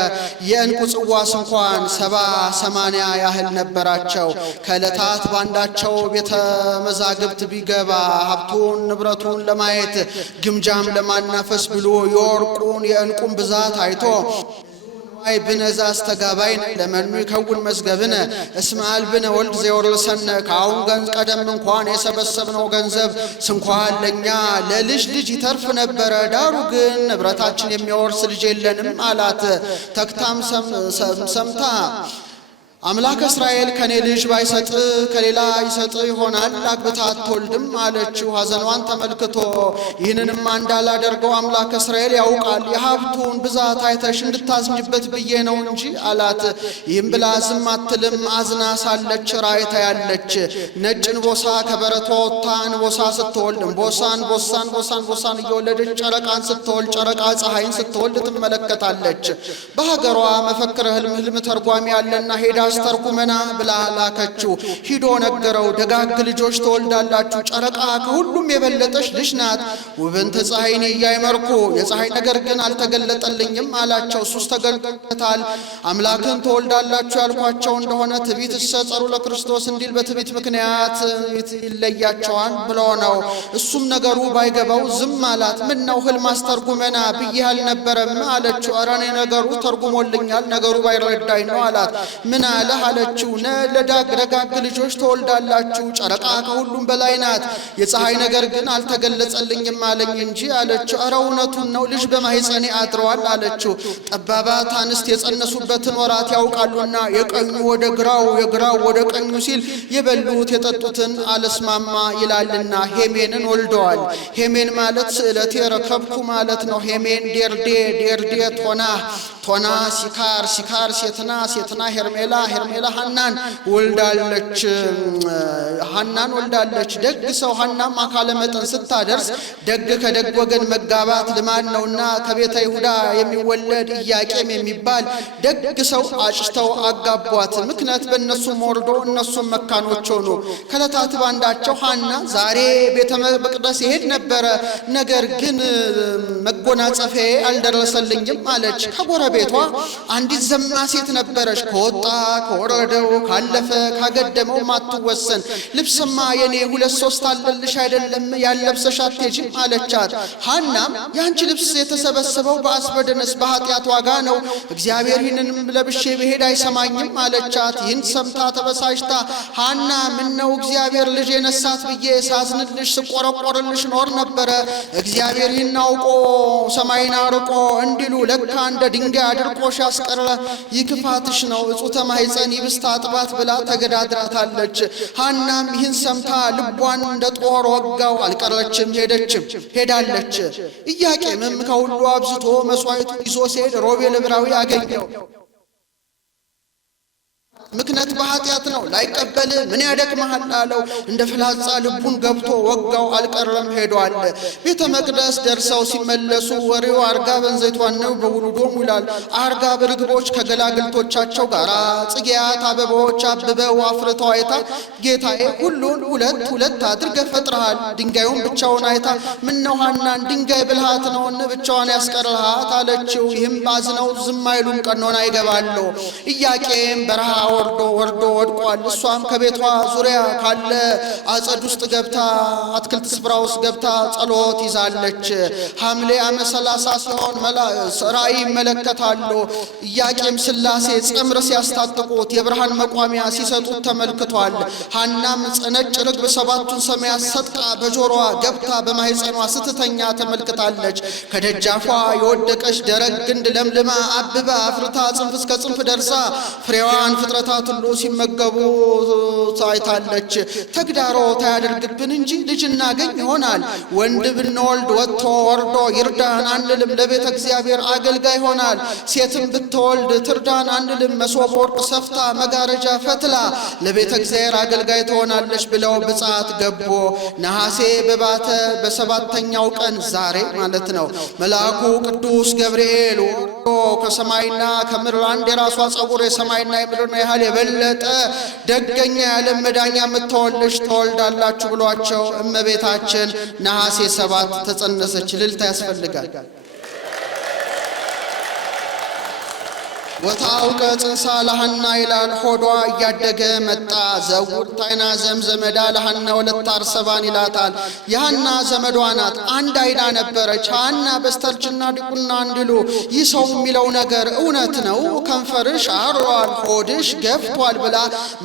የእንቁ ጽዋስ እንኳን 70-80 ያህል ነበራቸው። ከዕለታት ባንዳቸው ቤተ መዛግብት ቢገባ ሀብቱን ንብረቱን ለማየት ግምጃም ለማናፈስ ብሎ የወርቁን የእንቁን ብዛት አይቶ አይ ብነዛ አስተጋባይ ለመኑ ይከውን መዝገብነ እስመ አልብነ ወልድ ዘወርሰነ ካሁን ቀደም እንኳን የሰበሰብነው ገንዘብ ስንኳን ለኛ ለልጅ ይተርፍ ነበረ። ዳሩ ግን ንብረታችን የሚወርስ ልጅ የለንም አላት። ተክታም ሰምታ አምላክ እስራኤል ከኔ ልጅ ባይሰጥ ከሌላ ይሰጥ ይሆናል አግብታ አትወልድም አለችው ሐዘኗን ተመልክቶ። ይህንንም እንዳላደርገው አምላክ እስራኤል ያውቃል፣ የሀብቱን ብዛት አይተሽ እንድታዝኝበት ብዬ ነው እንጂ አላት። ይህም ብላ ዝም አትልም። አዝና ሳለች ራእይ ታያለች። ነጭ እንቦሳ ከበረቷ ወጥታ እንቦሳ ስትወልድ እንቦሳን እየወለደች ጨረቃን ስትወልድ ጨረቃ ፀሐይን ስትወልድ ትመለከታለች። በሀገሯ መፈክረ ህልም ተርጓሚ ያለና ሄዳ አስተርጉመና ብላ ላከችው። ሂዶ ነገረው። ደጋግ ልጆች ተወልዳላችሁ፣ ጨረቃ ከሁሉም የበለጠች ልጅ ናት። ውብንተ ፀሐይን እያይመርኩ የፀሐይ ነገር ግን አልተገለጠልኝም አላቸው። እሱስ ተገልጦታል። አምላክን ተወልዳላችሁ ያልኳቸው እንደሆነ ትዕቢት እሰጸሩ ለክርስቶስ እንዲል በትዕቢት ምክንያት ይለያቸዋል ብሎ ነው። እሱም ነገሩ ባይገባው ዝም አላት። ምን ነው ህልም አስተርጉመና ብዬ አልነበረም አለችው። ኧረ እኔ ነገሩ ተርጉሞልኛል፣ ነገሩ ባይረዳኝ ነው አላት። ምን አለ አለችው። ለደጋግ ልጆች ተወልዳላችሁ፣ ጨረቃ ከሁሉም በላይ ናት፣ የፀሐይ ነገር ግን አልተገለጸልኝም አለኝ እንጂ አለችው። ኧረ እውነቱን ነው፣ ልጅ በማህፀኔ አድሯል አለችው። ጠባባት አንስት የጸነሱበትን ወራት ያውቃሉና የቀኙ ወደ ግራው የግራው ወደ ቀኙ ሲል የበሉት የጠጡትን አለስማማ ይላልና ሄሜንን ወልደዋል። ሄሜን ማለት ስዕለቴ ረከብኩ ማለት ነው። ሄሜን ዴርዴ ቶና ሲካር ሴትና ሄርሜላ ሐናን ወልዳለች። ደግ ሰው ሐናም አካለ መጠን ስታደርስ ደግ ከደግ ወገን መጋባት ልማድ ነውና ከቤተ ይሁዳ የሚወለድ ኢያቄም የሚባል ደግ ሰው አጭተው አጋቧት። ምክንያት በእነሱም ወርዶ እነሱም መካኖች ሆኑ። ከዕለታት ባንዳቸው ሐና ዛሬ ቤተ መቅደስ ይሄድ ነበረ፣ ነገር ግን መጎናጸፌ አልደረሰልኝም አለች። ከጎረቤቷ አንዲት ዘማ ሴት ነበረች። ከወጣ ከወረደው ካለፈ ካገደመው ማትወሰን ልብስማ የኔ 2-3 አለልሽ አይደለም ያለብሰሽ አትሄጂም አለቻት። ሐናም ያንቺ ልብስ የተሰበሰበው በአስበደነስ በኃጢአት ዋጋ ነው፣ እግዚአብሔር ይህንንም ለብሼ ብሄድ አይሰማኝም አለቻት። ይህን ሰምታ ተበሳጭታ ሐና ምን ነው እግዚአብሔር ልጅ የነሳት ብዬ ሳዝንልሽ ስቆረቆርልሽ ኖር ነበረ፣ እግዚአብሔር ይህን አውቆ ሰማይን አርቆ እንዲሉ ለካ እንደ ድንጋይ አድርቆሽ ያስቀረ ይክፋትሽ ነው፣ እጹተ ማኅፀን ይብስታ አጥባት ብላ ተገዳድራታለች። ሐናም ይህን ሰምታ ልቧን እንደ ጦር ወጋው፣ አልቀረችም ሄዳለች። ኢያቄምም ከሁሉ አብዝቶ መስዋዕቱ ይዞ ሲሄድ ሮቤል ዕብራዊ አገኘው። ምክንያት በኃጢአት ነው፣ ላይቀበል ምን ያደክመሃል አለው። እንደ ፍላጻ ልቡን ገብቶ ወጋው፣ አልቀረም ሄዷል። ቤተ መቅደስ ደርሰው ሲመለሱ ወሬው አርጋበን ዘይቷን ነው በውሉዶም ይላል። አርጋብ ርግቦች ከገላግልቶቻቸው ጋር ጽጌያት አበባዎች አብበው አፍርተው አይታ ጌታዬ ሁሉን ሁለት አድርገህ ፈጥረሃል፣ ድንጋዩን ብቻውን አይታ ምነው ሐናን ድንጋይ ብልሃት ነውን ብቻዋን ያስቀርሃት አለችው። ይህም ባዝነው ዝም አይሉም፣ ቀኖና ይገባሉ። ኢያቄም በረሃ ወርዶ ወድቋል። እሷም ከቤቷ ዙሪያ ካለ አጸድ ውስጥ ገብታ አትክልት ስፍራ ውስጥ ገብታ ጸሎት ይዛለች። ሐምሌ ዓመት 30 ሲሆን ራእይ ይመለከታሉ። ኢያቄም ሥላሴ ጽምር ሲያስታጥቁት የብርሃን መቋሚያ ሲሰጡት ተመልክቷል። ሐናም ነጭ ርግብ 7ቱን ሰማያት ሰጥቃ በጆሮዋ ገብታ በማኅፀኗ ስትተኛ ተመልክታለች። ከደጃፏ የወደቀች ደረቅ ግንድ ለምልማ አብባ አፍርታ ጽንፍ እስከ ጽንፍ ደርሳ ፍሬዋን ፍጥረታት ሁሉ ሲመገቡ ታይታለች። ተግዳሮት አያደርግብን እንጂ ልጅ እናገኝ ይሆናል። ወንድ ብንወልድ ወጥቶ ወርዶ ይርዳን አንልም፣ ለቤተ እግዚአብሔር አገልጋይ ይሆናል። ሴትም ብትወልድ ትርዳን አንልም፣ መሶበ ወርቅ ሰፍታ መጋረጃ ፈትላ ለቤተ እግዚአብሔር አገልጋይ ትሆናለች ብለው ብጻት ገቦ ነሐሴ በባተ በ7ኛው ቀን ዛሬ ማለት ነው መልአኩ ቅዱስ ገብርኤል ወርዶ ከሰማይና ከምድር አንድ የራሷ ጸጉር የሰማይና የምድር ያህል የበለጠ ደገኛ ያለም መዳኛ የምትወልሽ ተወልዳላችሁ ብሏቸው እመቤታችን ነሐሴ 7 ተጸነሰች። ልልታ ያስፈልጋል። ወታውቀ ጽንሳ ለሐና ይላል። ሆዷ እያደገ መጣ። ዘውር ታይና ዘመዳ ለሐና ወለተ አርሰባን ይላታል። የሐና ዘመዷ ናት። አንድ አይዳ ነበረች። ሐና በስተርጅና ዲቁና እንዲሉ ይህ ሰው የሚለው ነገር እውነት ነው፣ ከንፈርሽ አሯል፣ ሆድሽ ገፍቷል ብላ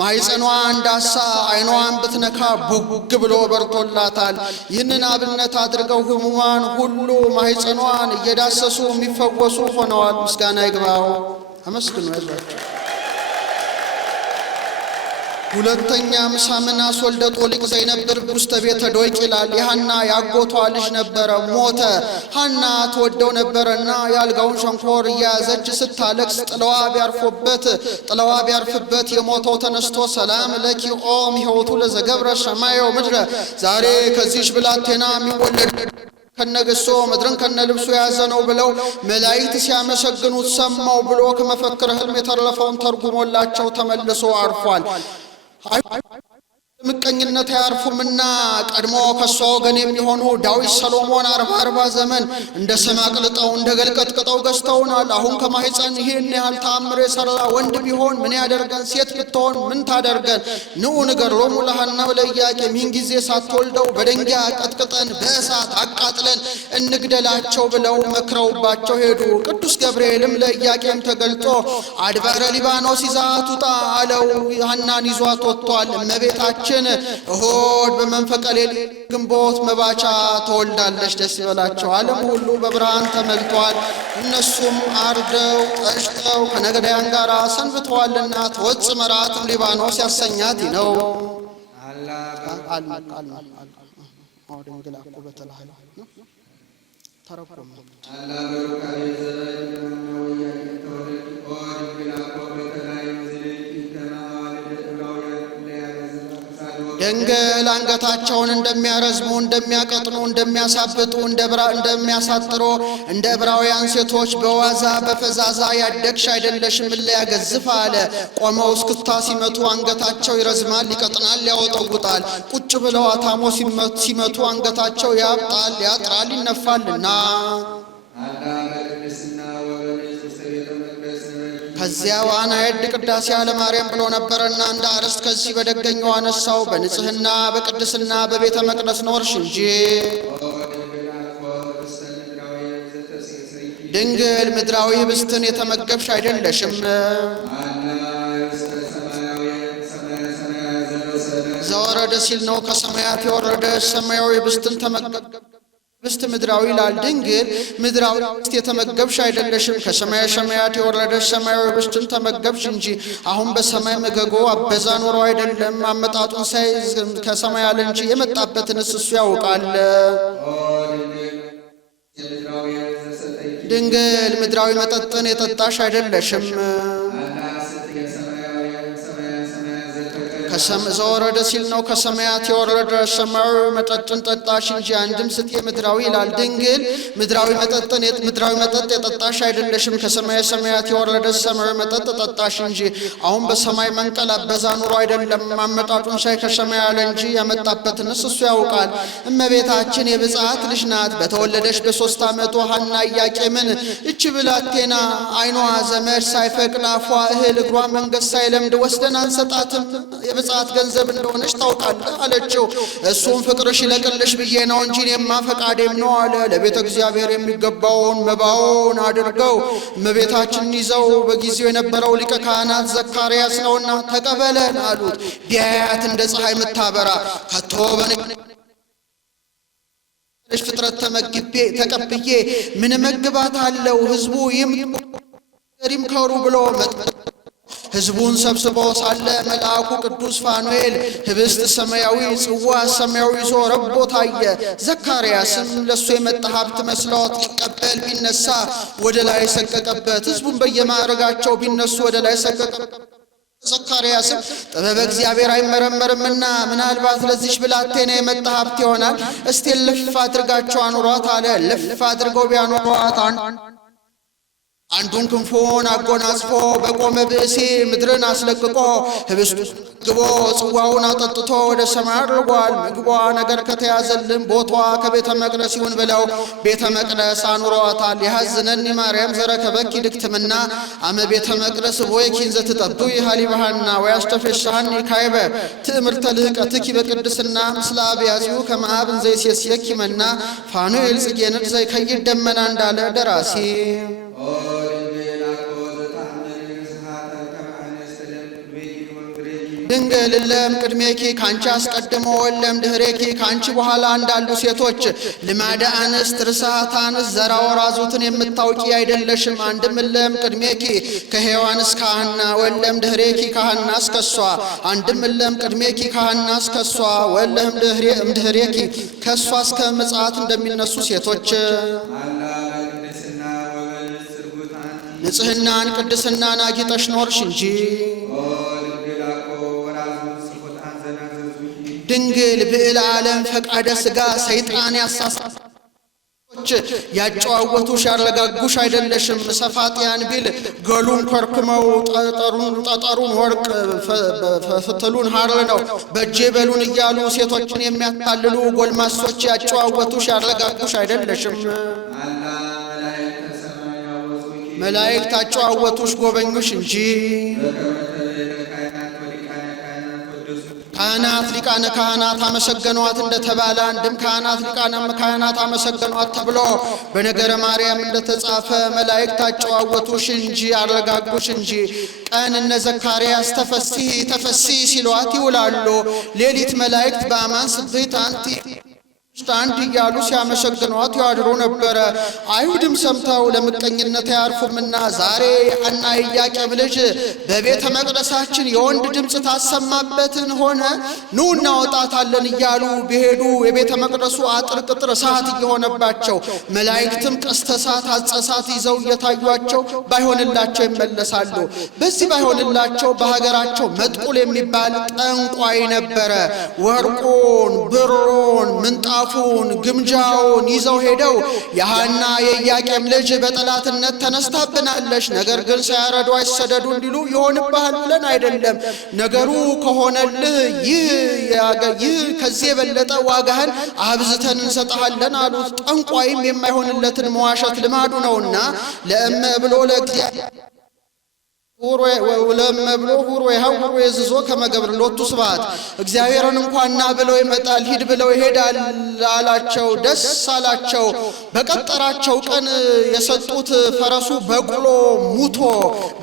ማኅፀኗ እንዳሳ አይኗን ብትነካ ቡግ ብሎ በርቶላታል። ይህንን አብነት አድርገው ሕሙማን ሁሉ ማኅፀኗን እየዳሰሱ የሚፈወሱ ሆነዋል። ምስጋና ይግባው። አመስግኑ። ያዟቸው። ሁለተኛም ሳምናስ ወልደ ጦሊቅ ዘይነብር ውስተ ቤተ ዶይቅ ይላል። የሐና ያጎቷ ልጅ ነበረ፣ ሞተ። ሐና ትወደው ነበረና የአልጋውን ሸንኮር እያያዘች ስታለቅስ ጥለዋ ቢያርፍበት የሞተው ተነስቶ ሰላም ለኪ ኦ ምሕወቱ ለዘገብረ ሰማዮ ምድረ፣ ዛሬ ከዚህች ብላቴና የሚወለድ ከነገሶ ምድርን ከነልብሱ የያዘ ነው ብለው መላእክት ሲያመሰግኑት ሰማው ብሎ ከመፈክረ ሕልም የተረፈውን ተርጉሞላቸው ተመልሶ አርፏል። ምቀኝነት አያርፉምና ቀድሞ ከሷ ወገን የሚሆኑ ዳዊት ሰሎሞን 40 ዘመን እንደ ሰም አቅልጠው እንደ ገልቀጥቅጠው ገዝተውናል። አሁን ከማህፀን ይሄን ያህል ተአምር የሰራ ወንድ ቢሆን ምን ያደርገን? ሴት ብትሆን ምን ታደርገን? ንዑ ንገሮሙ ለሐና ወለኢያቄም ይህን ጊዜ ሳትወልደው በድንጋይ ቀጥቅጠን በእሳት አቃጥለን እንግደላቸው ብለው መክረውባቸው ሄዱ። ቅዱስ ገብርኤልም ለኢያቄም ተገልጦ አድባረ ሊባኖስ ይዛት ውጣ አለው። ሐናን ይዟት ወጥቷል። እመቤታችን እሆድ በመንፈቀ ሌሊት ግንቦት መባቻ ተወልዳለች። ደስ ይበላቸው። ዓለም ሁሉ በብርሃን ተመልቷል። እነሱም አርደው ጠጭተው ከነገዳያን ጋር ሰንብተዋልና ተወጽ መራትም ሊባኖስ ያሰኛት ነው። ድንግል አንገታቸውን እንደሚያረዝሙ እንደሚያቀጥኑ እንደሚያሳብጡ እንደሚያሳጥሩ እንደ ዕብራውያን ሴቶች በዋዛ በፈዛዛ ያደግሽ አይደለሽም እለ ያገዝፍ አለ። ቆመው እስክታ ሲመቱ አንገታቸው ይረዝማል፣ ይቀጥናል፣ ያወጠውጣል። ቁጭ ብለው አታሞ ሲመቱ አንገታቸው ያብጣል፣ ያጥራል፣ ይነፋልና ከዚያ ዋና የድ ቅዳሴ ያለ ማርያም ብሎ ነበርና እንደ አርስት ከዚህ በደገኛው አነሳው። በንጽህና በቅድስና በቤተ መቅደስ ኖርሽ እንጂ ድንግል ምድራዊ ህብስትን የተመገብሽ አይደለሽም። ዘወረደ ሲል ነው ከሰማያት የወረደ ሰማያዊ ህብስትን ተመገብ ህብስት ምድራዊ ይላል። ድንግል ምድራዊ ህብስት የተመገብሽ አይደለሽም፣ ከሰማየ ሰማያት የወረደሽ ሰማያዊ ህብስትን ተመገብሽ እንጂ። አሁን በሰማይ መገጎ አበዛ ኖሮ አይደለም፣ አመጣጡን ሳይ ከሰማይ አለ እንጂ የመጣበትንስ እሱ ያውቃል። ድንግል ምድራዊ መጠጥን የጠጣሽ አይደለሽም፣ ዘወረደ ሲል ነው ከሰማያት የወረደ ሰማያዊ መጠጥን ጠጣሽ እንጂ። አንድም ስት ምድራዊ ይላል። ድንግል ምድራዊ መጠጥ የጠጣሽ አይደለሽም፣ ከሰማየ ሰማያት የወረደ ሰማያዊ መጠጥ ጠጣሽ እንጂ። አሁን በሰማይ መንቀል አበዛ ኑሮ አይደለም፣ አመጣጡን ሳይ ከሰማይ አለ እንጂ ያመጣበትንስ እሱ ያውቃል። እመቤታችን የብፅዓት ልጅ ናት። በተወለደች በ3 ዓመቱ ሐና ኢያቄምን እች ብላቴና አይኗ ዘመድ ሳይፈቅድ አፏ እህል እግሯ መንገድ ሳይለምድ ወስደን አንሰጣትም? የብፅዓት ገንዘብ እንደሆነች ታውቃለህ አለችው። እሱም ፍቅርሽ ይለቅልሽ ብዬ ነው እንጂ እኔማ ፈቃዴም ነው አለ። ለቤተ እግዚአብሔር የሚገባውን መባውን አድርገው እመቤታችንን ይዘው በጊዜው የነበረው ሊቀ ካህናት ዘካርያስ ነውና ተቀበለን አሉት። ቢያያት እንደ ፀሐይ የምታበራ ከቶ ፍጥረት ተቀብዬ ምን መግባት አለው? ህዝቡ ይምከሩ ብሎ ህዝቡን ሰብስቦ ሳለ መልአኩ ቅዱስ ፋኑኤል ህብስት ሰማያዊ ጽዋ ሰማያዊ ይዞ ረቦ ታየ። ዘካርያስም ለሱ የመጣ ሀብት መስሎት ሊቀበል ቢነሳ ወደ ላይ ሰቀቀበት። ህዝቡን በየማዕረጋቸው ቢነሱ ወደ ላይ ሰቀቀበት። ዘካርያስም ጥበበ እግዚአብሔር አይመረመርምና ምናልባት ለዚች ብላቴና የመጣ ሀብት ይሆናል፣ እስቲ ልፍ አድርጋቸው አኑሯት አለ። ልፍ አድርገው ቢያኖሯት አንዱን ክንፉን አጎናጽፎ በቆመ ብእሲ ምድርን አስለቅቆ ህብስቱ ግቦ ጽዋውን አጠጥቶ ወደ ሰማይ አድርጓል። ምግቧ ነገር ከተያዘልን ቦቷ ከቤተ መቅደስ ይሁን ብለው ቤተ መቅደስ አኑረዋታል። የሐዝነኒ ማርያም ዘረከበኪ ድክትምና አመ ቤተ መቅደስ ቦይኪን ዘትጠብይ ሀሊባሃና ወያስተፈሻሃኒ ካይበ ትእምርተ ልህቀትኪ በቅድስና ምስለ አብያዚሁ ከመአብ ዘይሴስየኪ መና ፋኑኤል ጽጌንድ ዘይከይድ ደመና እንዳለ ደራሲ ድንግል እለም ቅድሜኪ ካንቺ አስቀድሞ ወለም ድኅሬኪ ካንቺ በኋላ እንዳሉ ሴቶች ልማደ አንስት ርሳት አንስት ዘራ ወራዙትን የምታውቂ አይደለሽም። አንድም እለም ቅድሜኪ ከሔዋን እስከ ሐና ወለም ድኅሬኪ ከሐና እስከ እሷ። አንድም እለም ቅድሜኪ ከሐና እስከ እሷ ወለም ድኅሬኪ ከእሷ እስከ ምጽአት እንደሚነሱ ሴቶች ንጽሕናን ቅድስናን አጊጠሽ ኖርሽ እንጂ ድንግል ብዕለ ዓለም ፈቃደ ሥጋ ሰይጣን ያሳሳች ያጨዋወቱሽ ያረጋጉሽ አይደለሽም። ሰፋጥያን ቢል ገሉን ኮርክመው ጠጠሩን ወርቅ ፍትሉን ሐር ነው በእጄ በሉን እያሉ ሴቶችን የሚያታልሉ ጎልማሶች ያጨዋወቱሽ ያረጋጉሽ አይደለሽም። መላእክት አጨዋወቱሽ ጎበኙሽ እንጂ ካህናት ሊቃነ ካህናት አመሰገኗት እንደተባለ አንድም ካህናት ሊቃነ ካህናት አመሰገኗት ተብሎ በነገረ ማርያም እንደተጻፈ መላእክት አጨዋወቱሽ እንጂ አረጋጉሽ እንጂ። ቀን እነ ዘካርያስ ተፈሲ ሲሏት ይውላሉ። ሌሊት መላእክት በአማን ስብሕት አንቲ አንድ እያሉ ሲያመሰግኗት ያድሩ ነበረ። አይሁድም ሰምተው ለምቀኝነት አያርፉምና ዛሬ የሐና የኢያቄም ልጅ በቤተ መቅደሳችን የወንድ ድምፅ ታሰማበትን ሆነ ኑ እናወጣታለን እያሉ ቢሄዱ የቤተ መቅደሱ አጥር ቅጥር እሳት እየሆነባቸው መላእክትም ቀስተ እሳት አጸ እሳት ይዘው እየታዩአቸው ባይሆንላቸው ይመለሳሉ። በዚህ ባይሆንላቸው በሀገራቸው መጥቁል የሚባል ጠንቋይ ነበረ። ወርቁን ብሩን ምንጣፉን ግምጃውን ይዘው ሄደው የሐና የኢያቄም ልጅ በጠላትነት ተነስታብናለች፣ ነገር ግን ሳያረዱ አይሰደዱ እንዲሉ ይሆንብሃል ብለን አይደለም፣ ነገሩ ከሆነልህ ይህ ከዚህ የበለጠ ዋጋህን አብዝተን እንሰጥሃለን አሉት። ጠንቋይም የማይሆንለትን መዋሸት ልማዱ ነውና ለእመ ብሎ ለእግዚአብሔር ለመብሎ ሁሮ ይሐውሩ የዝዞ ከመገብር ሎቱ ስብሐት እግዚአብሔርን እንኳን ና ብለው ይመጣል ሂድ ብለው ይሄዳል አላቸው። ደስ አላቸው። በቀጠራቸው ቀን የሰጡት ፈረሱ በቅሎ ሙቶ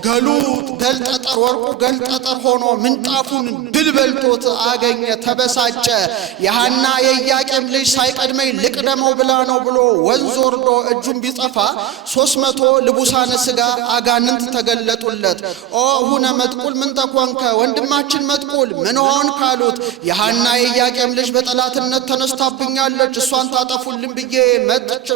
ገሉት ገልጠጠር ወርቁ ገልጠጠር ሆኖ ምንጣፉን ድል በልቶት አገኘ። ተበሳጨ። የሐና የኢያቄም ልጅ ሳይቀድመኝ ልቅደመው ብላ ነው ብሎ ወንዝ ወርዶ እጁን ቢጠፋ 300 ልቡሳነ ሥጋ አጋንንት ተገለጡለት። ኦ ሁነ መጥቁል ምን ተኮንከ ወንድማችን መጥቁል ምን ሆን ካሉት የሐና የኢያቄም ልጅ በጠላትነት ተነስታብኛለች እሷን ታጠፉልን ብዬ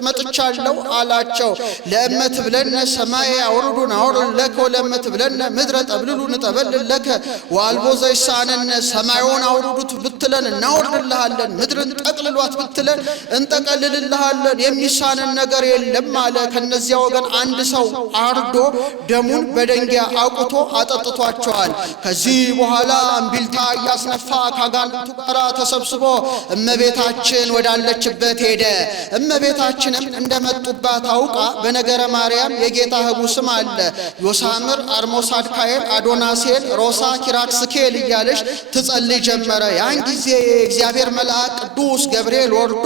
መጥቻለሁ አላቸው። ለእመት ብለነ ሰማይ አውርዱን አውርድ ለከ ለእመት ብለነ ምድረ ጠብልሉ ንጠበልል ለከ ወአልቦ ዘይሳነነ ሰማዩን አውርዱት ብትለን እናወርድልሃለን፣ ምድርን ጠቅልሏት ብትለን እንጠቀልልልሃለን፣ የሚሳነን ነገር የለም አለ። ከነዚያ ወገን አንድ ሰው አርዶ ደሙን በደንጊያ አውቅቶ አጠጥቷቸዋል። ከዚህ በኋላ እምቢልታ እያስነፋ ካጋንንቱ ጋር ተሰብስቦ እመቤታችን ወዳለችበት ሄደ። እመቤታችንም እንደመጡባት አውቃ በነገረ ማርያም የጌታ ህቡ ስም አለ ዮሳምር፣ አርሞሳድካኤል፣ አዶናሴል፣ ሮሳ፣ ኪራክስኬል እያለች ትጸልይ ጀመረ። ያን ጊዜ የእግዚአብሔር መልአክ ቅዱስ ገብርኤል ወርዶ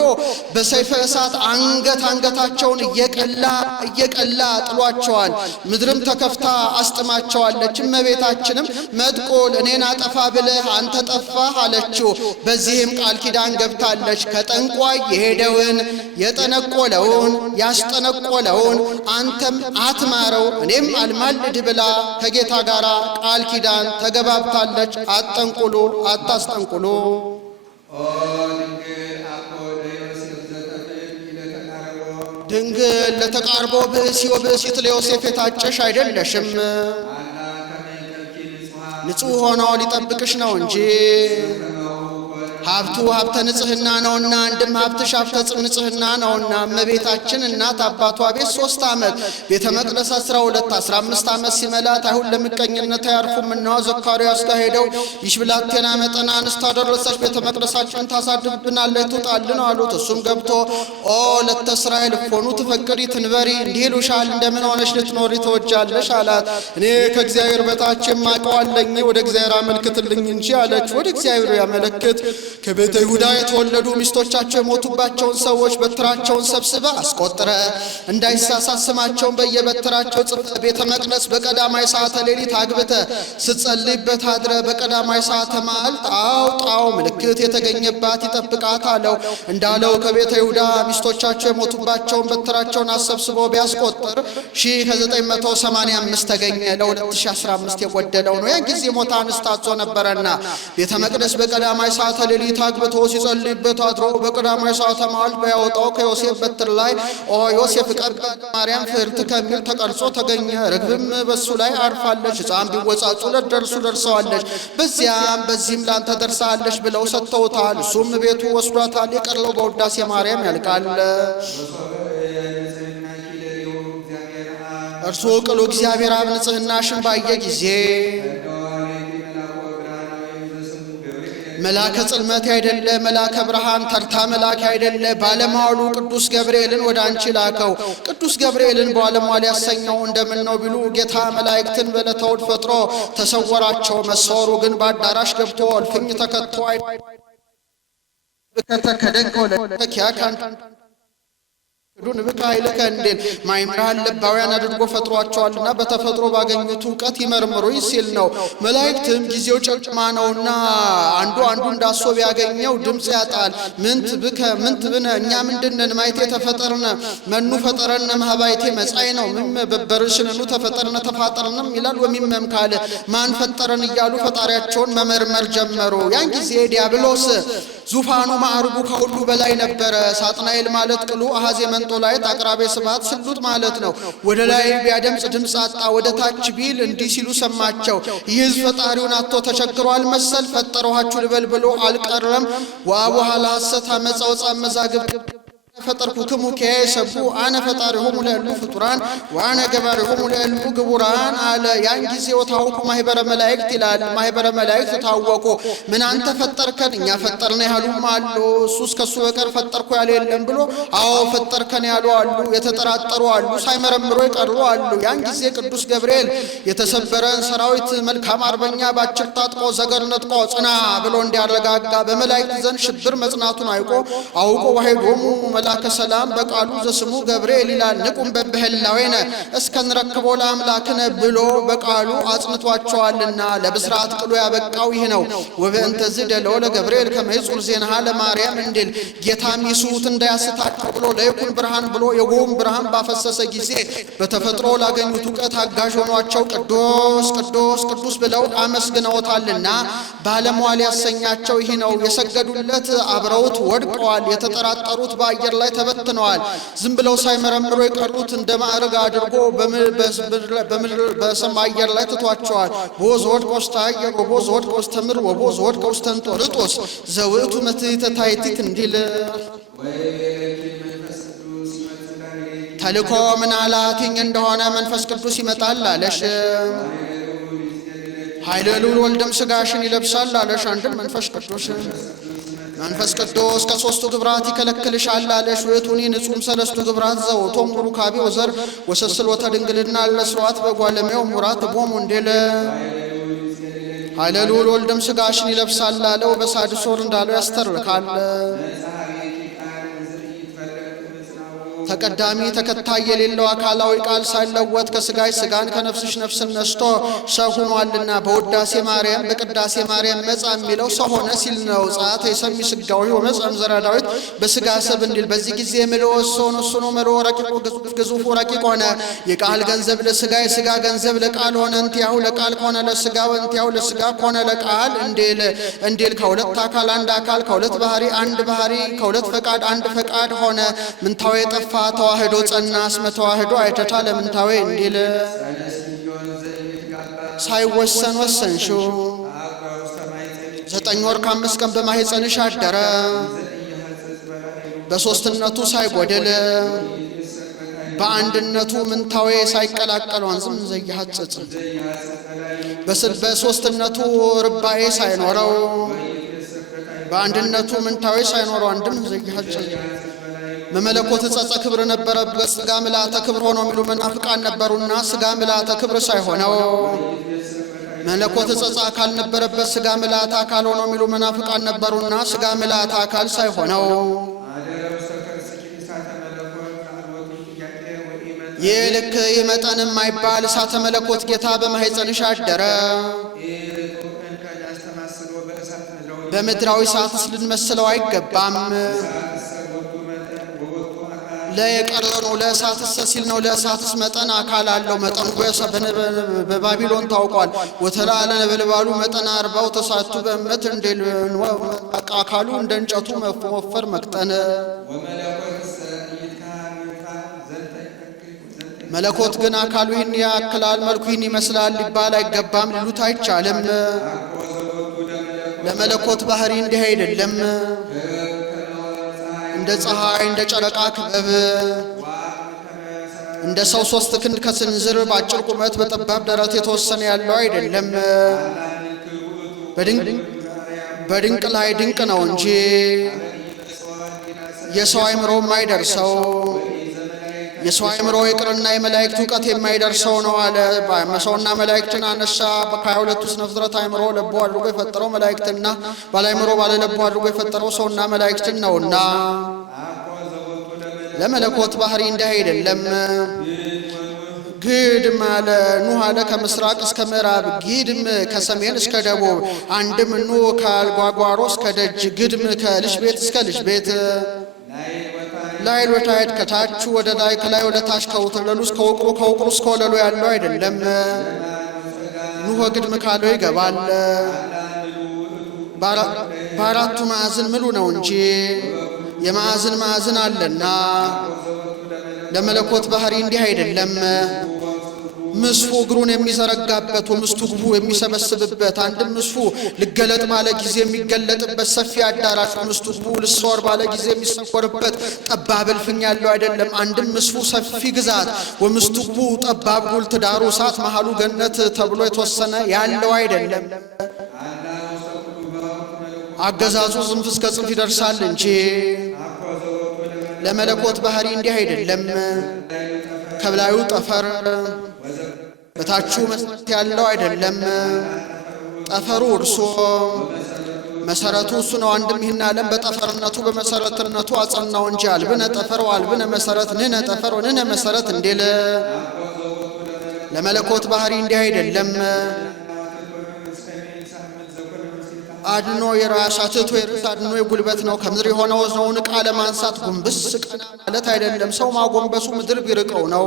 በሰይፈ እሳት አንገታቸውን እየቀላ ጥሏቸዋል። ምድርም ተከፍታ አስጥማቸዋለች። እመቤታችንም መጥቆል እኔን አጠፋ ብለህ አንተ ጠፋህ አለችው። በዚህም ቃል ኪዳን ገብታለች። ከጠንቋይ የሄደውን የጠነቆለውን ያስጠነቆለውን አንተም አትማረው እኔም አልማልድ ብላ ከጌታ ጋር ቃል ኪዳን ተገባብታለች። አትጠንቁሉ፣ አታስጠንቁሉ። ድንግል ለተቃርቦ ብእሲ ወብእሲት ለዮሴፍ የታጨሽ አይደለሽም፣ ንጹሕ ሆኖ ሊጠብቅሽ ነው እንጂ። ሀብቱ ሀብተ ንጽሕና ነውና አንድም ሀብትሽ ሀብተ ንጽሕና ነውና። እመቤታችን እናት አባቷ ቤት 3 ዓመት ቤተ መቅደስ 12 15 ዓመት ሲመላት አይሁድ ለምቀኝነት አያርፉምና ዘካርያስ ጋር ሄደው ይሽ ብላቴና መጠና አንስት አደረሰች ቤተ መቅደሳችንን ታሳድብናለች ትውጣልን አሉት። እሱም ገብቶ ኦ ለተ እስራኤል እፎኑ ትፈቅሪ ትንበሪ እንዲህ ይሉሻል እንደምን ሆነሽ ልትኖሪ ትወጃለሽ አላት። እኔ ከእግዚአብሔር በታች የማውቀው አለኝ ወደ እግዚአብሔር አመልክትልኝ እንጂ አለች። ወደ እግዚአብሔር ያመለክት ከቤተ ይሁዳ የተወለዱ ሚስቶቻቸው የሞቱባቸውን ሰዎች በትራቸውን ሰብስበ አስቆጥረ እንዳይሳሳት ስማቸውን በየበትራቸው ጽፈ ቤተ መቅደስ በቀዳማይ ሰዓተ ሌሊት አግብተ ስትጸልይበት አድረ በቀዳማይ ሰዓተ መዓልት አውጣው ምልክት የተገኘባት ይጠብቃት አለው። እንዳለው ከቤተ ይሁዳ ሚስቶቻቸው የሞቱባቸውን በትራቸውን አሰብስበው ቢያስቆጥር 1985 ተገኘ። ለ2015 የጎደለው ነው። ያን ጊዜ ሞተ አንስት አዞ ነበረና ቤተ መቅደስ በቀዳማይ ሰዓተ ሌሊት አግብቶ ሲጸልይበት አድሮ በቀዳማይ ሰዓተ መዓልት ቢያወጣው ከዮሴፍ በትር ላይ ኦ ዮሴፍ ቀባል ማርያም ፍርት ከሚል ተቀርጾ ተገኘ። ርግብም በሱ ላይ አርፋለች። ሕፃን ቢወጻጹ ለደርሱ ደርሰዋለች። በዚህም ላንተ ደርሳለች ብለው ሰጥተውታል። እሱም ቤቱ ወስዷታል። የቀረው በውዳሴ ማርያም ያልቃል። እርሱ ቅሉ እግዚአብሔር አብ ንጽሕናሽን ባየ ጊዜ መላከ ጽልመት አይደለ መላከ ብርሃን ተርታ መላክ አይደለ ባለሟሉ ቅዱስ ገብርኤልን ወደ አንቺ ላከው። ቅዱስ ገብርኤልን ባለሟል ያሰኘው እንደምን ነው ቢሉ ጌታ መላእክትን በዕለተ እሑድ ፈጥሮ ተሰወራቸው። መሰወሩ ግን በአዳራሽ ገብቶ እልፍኝ ተከቶ ከደንከው ለኪያካን ዱን በካይለከ እንዴል ማይምራን ለባውያን አድርጎ ፈጥሯቸዋልና በተፈጥሮ ባገኙት ዕውቀት ይመርምሩ ሲል ነው። መላእክትም ጊዜው ጨለማ ነውና አንዱ እንዳሶብ ያገኘው ድምጽ ያጣል። ምንት ብነ እኛ ምንድነን ማይቴ ተፈጠርነ መኑ ፈጠረነ ማህባይቴ መጻይ ነው ምን በበርሽነኑ ተፈጠርነ ተፋጠርነም ይላል። ወሚመም ካለ ማን ፈጠረን እያሉ ፈጣሪያቸውን መመርመር ጀመሩ። ያን ጊዜ ዲያብሎስ ዙፋኑ ማዕርጉ ከሁሉ በላይ ነበረ። ሳጥናኤል ማለት ቅሉ አሐዜ መንጦላይት አቅራቤ ስብሐት ስሉጥ ማለት ነው። ወደ ላይ ቢያደምጽ ድምፅ አጣ፣ ወደ ታች ቢል እንዲህ ሲሉ ሰማቸው። ይህ ሕዝብ ፈጣሪውን አጥቶ ተቸግሯል መሰል ፈጠረኋችሁ ልበል ብሎ አልቀረም። ወአቡሃ ለሐሰት አመፃው ጻመዛግብ ፈጠርኩክሙ ከሰቡ አነ ፈጣሪሆሙ ለእሉ ፍጡራን ወአነ ገባሪሆሙ ለእሉ ግቡራን አለ። ያን ጊዜ ወታውቁ ማህበረ መላእክት ይላል። ማህበረ መላእክት ታወቁ። ምን አንተ ፈጠርከን እኛ ፈጠርነ ያሉም አሉ። እሱስ ከሱ በቀር ፈጠርኩ ያለ የለም ብሎ አዎ ፈጠርከን ያሉ አሉ። የተጠራጠሩ አሉ። ሳይመረምሩ የቀሩ አሉ። ያን ጊዜ ቅዱስ ገብርኤል የተሰበረን ሰራዊት መልካም አርበኛ ባጭር ታጥቆ ዘገር ነጥቆ ጽና ብሎ እንዲያረጋጋ በመላእክት ዘንድ ሽብር መጽናቱን አውቆ ወሄዶሙ መላከ ሰላም በቃሉ ዘስሙ ገብርኤል ይላል። ንቁም በበህላዌነ እስከንረክቦ ለአምላክነ ብሎ በቃሉ አጽንቷቸዋልና ለብስራት ቅሉ ያበቃው ይህ ነው። ወበእንተዝ ደለው ለገብርኤል ከመይጹር ዜናሃ ለማርያም እንዲል ጌታም ይሱት እንዳያስታቸው ብሎ ለይኩን ብርሃን ብሎ የጎም ብርሃን ባፈሰሰ ጊዜ በተፈጥሮ ላገኙት ዕውቀት አጋዥ ሆኗቸው ቅዱስ ቅዱስ ቅዱስ ብለው አመስግነውታልና ባለሟል ያሰኛቸው ይህ ነው። የሰገዱለት አብረውት ወድቀዋል። የተጠራጠሩት በአየር ላይ ተበትነዋል። ዝም ብለው ሳይመረምሩ የቀሩት እንደ ማዕረግ አድርጎ በሰማይ አየር ላይ ትቷቸዋል። ቦዝ ወድቆ ውስተ አየር ወቦዝ ወድቆ ውስተ ምድር ወቦዝ ወድቆ ውስተ እንጦርጦስ ዘውእቱ መትሕተ ታሕቲት እንዲል ተልኮ ምን አላትኝ እንደሆነ መንፈስ ቅዱስ ይመጣል አለሽ። ኃይለ ልዑል ወልደም ሥጋሽን ይለብሳል አለሽ። አንድም መንፈስ ቅዱስ ከሦስቱ ግብራት ይከለክልሻል አለሽ። ወቱኒ ንጹም ሰለስቱ ግብራት ዘውቶም ሩካቤ ወዘር ወሰስል ወተድንግልና ለስሯት በጓለሜው ሙራት ቦሙ እንዴለ ኃይለ ልዑል ወልደም ሥጋሽን ይለብሳል አለው። በሳድስ ወር እንዳለው ያስተርካል። ተቀዳሚ ተከታይ የሌለው አካላዊ ቃል ሳይለወጥ ከሥጋሽ ሥጋን ከነፍስሽ ነፍስን ነስቶ ሰው ሆኗልና በውዳሴ ማርያም በቅዳሴ ማርያም መጻ የሚለው ሰው ሆነ ሲል ነው። ጸአተ የሰሚ ሥጋዊ ወመጻም ዘራ ዳዊት በሥጋ ሰብ እንዲል በዚህ ጊዜ ምልኦ ሰውን እሱኑ ምልኦ ረቂቁ ግዙፉ ረቂቅ ሆነ። የቃል ገንዘብ ለሥጋ የሥጋ ገንዘብ ለቃል ሆነ። እንቲያሁ ለቃል ከሆነ ለሥጋ ወንቲያሁ ለሥጋ ከሆነ ለቃል እንዲል ከሁለት አካል አንድ አካል ከሁለት ባህሪ አንድ ባህሪ ከሁለት ፈቃድ አንድ ፈቃድ ሆነ። ምንታው የጠፋ ተዋህዶ ጸና እስመ ተዋህዶ አይተታ ለምንታዌ እንዲል ሳይወሰን ወሰንሽው 9 ወር ከ5 ቀን በማኅፀንሽ አደረ። በሦስትነቱ ሳይጎደል በአንድነቱ ምንታዌ ሳይቀላቀል ወንዝም ዘያሐጽጽ በሦስትነቱ ርባኤ ሳይኖረው በአንድነቱ ምንታዌ ሳይኖረው አንድም ዘያሐጽጽ መመለኮት ጸጸ ክብር ነበረበት። ሥጋ ምልአተ ክብር ሆኖ የሚሉ መናፍቃን ነበሩና ሥጋ ምልአተ ክብር ሳይሆነው መለኮት ዕፀ አካል ነበረበት ሥጋ ምልአተ አካል ሆኖ የሚሉ መናፍቃን ነበሩና ሥጋ ምልአተ አካል ሳይሆነው ይህ ልክ ይህ መጠን የማይባል እሳተ መለኮት ጌታ በማኅፀንሽ አደረ። በምድራዊ እሳትስ ልንመስለው አይገባም። ለየቀረኑ ለእሳትስ ሲል ነው። ለእሳትስ መጠን አካል አለው። መጠኑ በባቢሎን ታውቋል። ወተላለ ነበልባሉ መጠን 40 ተሳቱ በእመት እንዴል አካሉ እንደ እንጨቱ መወፈር መቅጠን። መለኮት ግን አካሉ ይህን ያክላል፣ መልኩ ይህን ይመስላል ሊባል አይገባም፣ ሊሉት አይቻልም። ለመለኮት ባህሪ እንዲህ አይደለም። እንደ ፀሐይ እንደ ጨረቃ ክበብ እንደ ሰው 3 ክንድ ከስንዝር በአጭር ቁመት በጠባብ ደረት የተወሰነ ያለው አይደለም። በድንቅ ላይ ድንቅ ነው እንጂ የሰው አእምሮ የማይደርሰው የሰው አእምሮ ይቅርና የመላእክት ዕውቀት የማይደርሰው ነው አለ። ሰውና መላእክትን አነሳ። ከ22 ስነ ፍጥረት አእምሮ ለቦ አድርጎ የፈጠረው መላእክትና ባለአእምሮ ባለለቦ አድርጎ የፈጠረው ሰውና መላእክትን ነውና ለመለኮት ባህሪ እንዲህ አይደለም። ግድም አለ ኑህ አለ ከምስራቅ እስከ ምዕራብ፣ ግድም ከሰሜን እስከ ደቡብ፣ አንድም ኑህ ከጓጓሮ እስከ ደጅ፣ ግድም ከልጅ ቤት እስከ ልጅ ቤት፣ ላይ ወታይት ከታች ወደ ላይ ከላይ ወደ ታች ከወለሉ እስከ ወቅሩ ከወቅሩ እስከ ወለሉ ያለው አይደለም። ኑህ ግድም ካለው ይገባል። በአራቱ ማዕዘን ምሉ ነው እንጂ የማዕዘን ማዕዘን አለና ለመለኮት ባህሪ እንዲህ አይደለም። ምስፉ እግሩን የሚዘረጋበት ወምስቱ ግቡ የሚሰበስብበት፣ አንድም ምስፉ ልገለጥ ባለ ጊዜ የሚገለጥበት ሰፊ አዳራሽ፣ ወምስቱ ግቡ ልሰወር ባለ ጊዜ የሚሰወርበት ጠባብ እልፍኝ ያለው አይደለም። አንድም ምስፉ ሰፊ ግዛት ወምስቱ ግቡ ጠባብ ጉልት፣ ዳሩ እሳት መሃሉ ገነት ተብሎ የተወሰነ ያለው አይደለም። አገዛዙ ጽንፍ እስከ ጽንፍ ይደርሳል እንጂ ለመለኮት ባህሪ እንዲህ አይደለም። ከብላዩ ጠፈር በታቹ መሰረት ያለው አይደለም። ጠፈሩ እርሱ መሰረቱ እሱ ነው። አንድም ይህን ዓለም በጠፈርነቱ በመሰረትነቱ አጸናው እንጂ አልብነ ጠፈር ወአልብነ መሰረት ንሕነ ጠፈር ወንሕነ መሰረት እንዲል ለመለኮት ባህሪ እንዲህ አይደለም። አድኖ የራስ አትቶ የራስ አድኖ የጉልበት ነው። ከምድር የሆነው ወዝነውን ዕቃ ለማንሳት ጎንበስ ቀና ማለት አይደለም። ሰው ማጎንበሱ ምድር ቢርቀው ነው።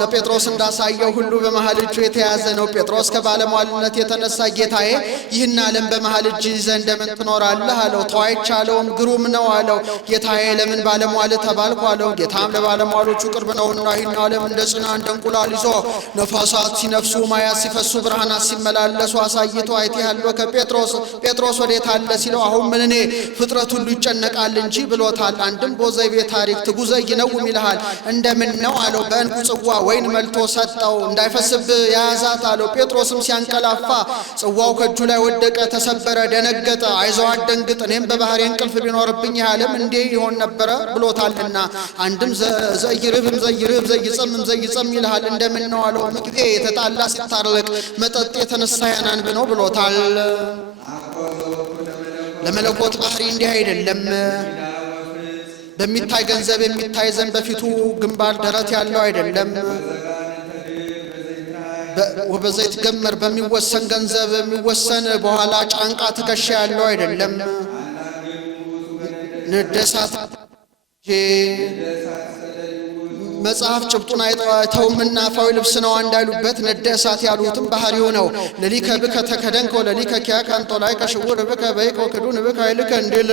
ለጴጥሮስ እንዳሳየው ሁሉ በመሃል እጁ የተያዘ ነው። ጴጥሮስ ከባለሟልነት የተነሳ ጌታዬ ይህን ዓለም በመሃል እጅ ይዘህ እንደምን ትኖራለህ አለው። ተው አይቻለውም፣ ግሩም ነው አለው። ጌታዬ ለምን ባለሟል ተባልኩ አለው። ጌታም ለባለሟሎቹ ቅርብ ነውና ይህን ዓለም እንደ ጽና እንደ እንቁላል ይዞ ነፋሳት ሲነፍሱ ማያት ሲፈሱ ብርሃናት ሲመላለሱ አሳይቶ አይተሃለሁ ጴጥሮስ ወዴት አለ ሲለው አሁን ምን እኔ ፍጥረት ሁሉ ይጨነቃል እንጂ ብሎታል። አንድም በዘይቤ ታሪክ ትጉዘይ ነው ይልሃል። እንደምን ነው አለው። በእንቁ ጽዋ ወይን መልቶ ሰጠው፣ እንዳይፈስብ ያዛት አለው። ጴጥሮስም ሲያንቀላፋ ጽዋው ከእጁ ላይ ወደቀ፣ ተሰበረ፣ ደነገጠ። አይዞህ አትደንግጥ፣ እኔም በባህሪ እንቅልፍ ቢኖርብኝ ዓለም እንዴ ይሆን ነበረ ብሎታልና። አንድም ዘይርህም ዘይጸምም ዘይጸም ይልሃል። እንደምን ነው አለው። ምግቤ የተጣላ ሲታረቅ መጠጥ የተነሳ ያናንብ ነው ብሎታል። ለመለኮት ባህሪ እንዲህ አይደለም። በሚታይ ገንዘብ የሚታይ ዘንድ በፊቱ ግንባር ደረት ያለው አይደለም። ወበዘይት ገመር በሚወሰን ገንዘብ የሚወሰን በኋላ ጫንቃ ትከሻ ያለው አይደለም። ንደሳት መጽሐፍ ጭብጡን አይተውምና አፋዊ ልብስ ነው እንዳይሉበት ነደ እሳት ያሉትም ባህሪው ነው። ለሊከ ብከ ተከደንከ ለሊከ ኪያ ካንቶ ላይ ከሽውር ብከ በይከ ክዱን ብከ ይልከ እንድል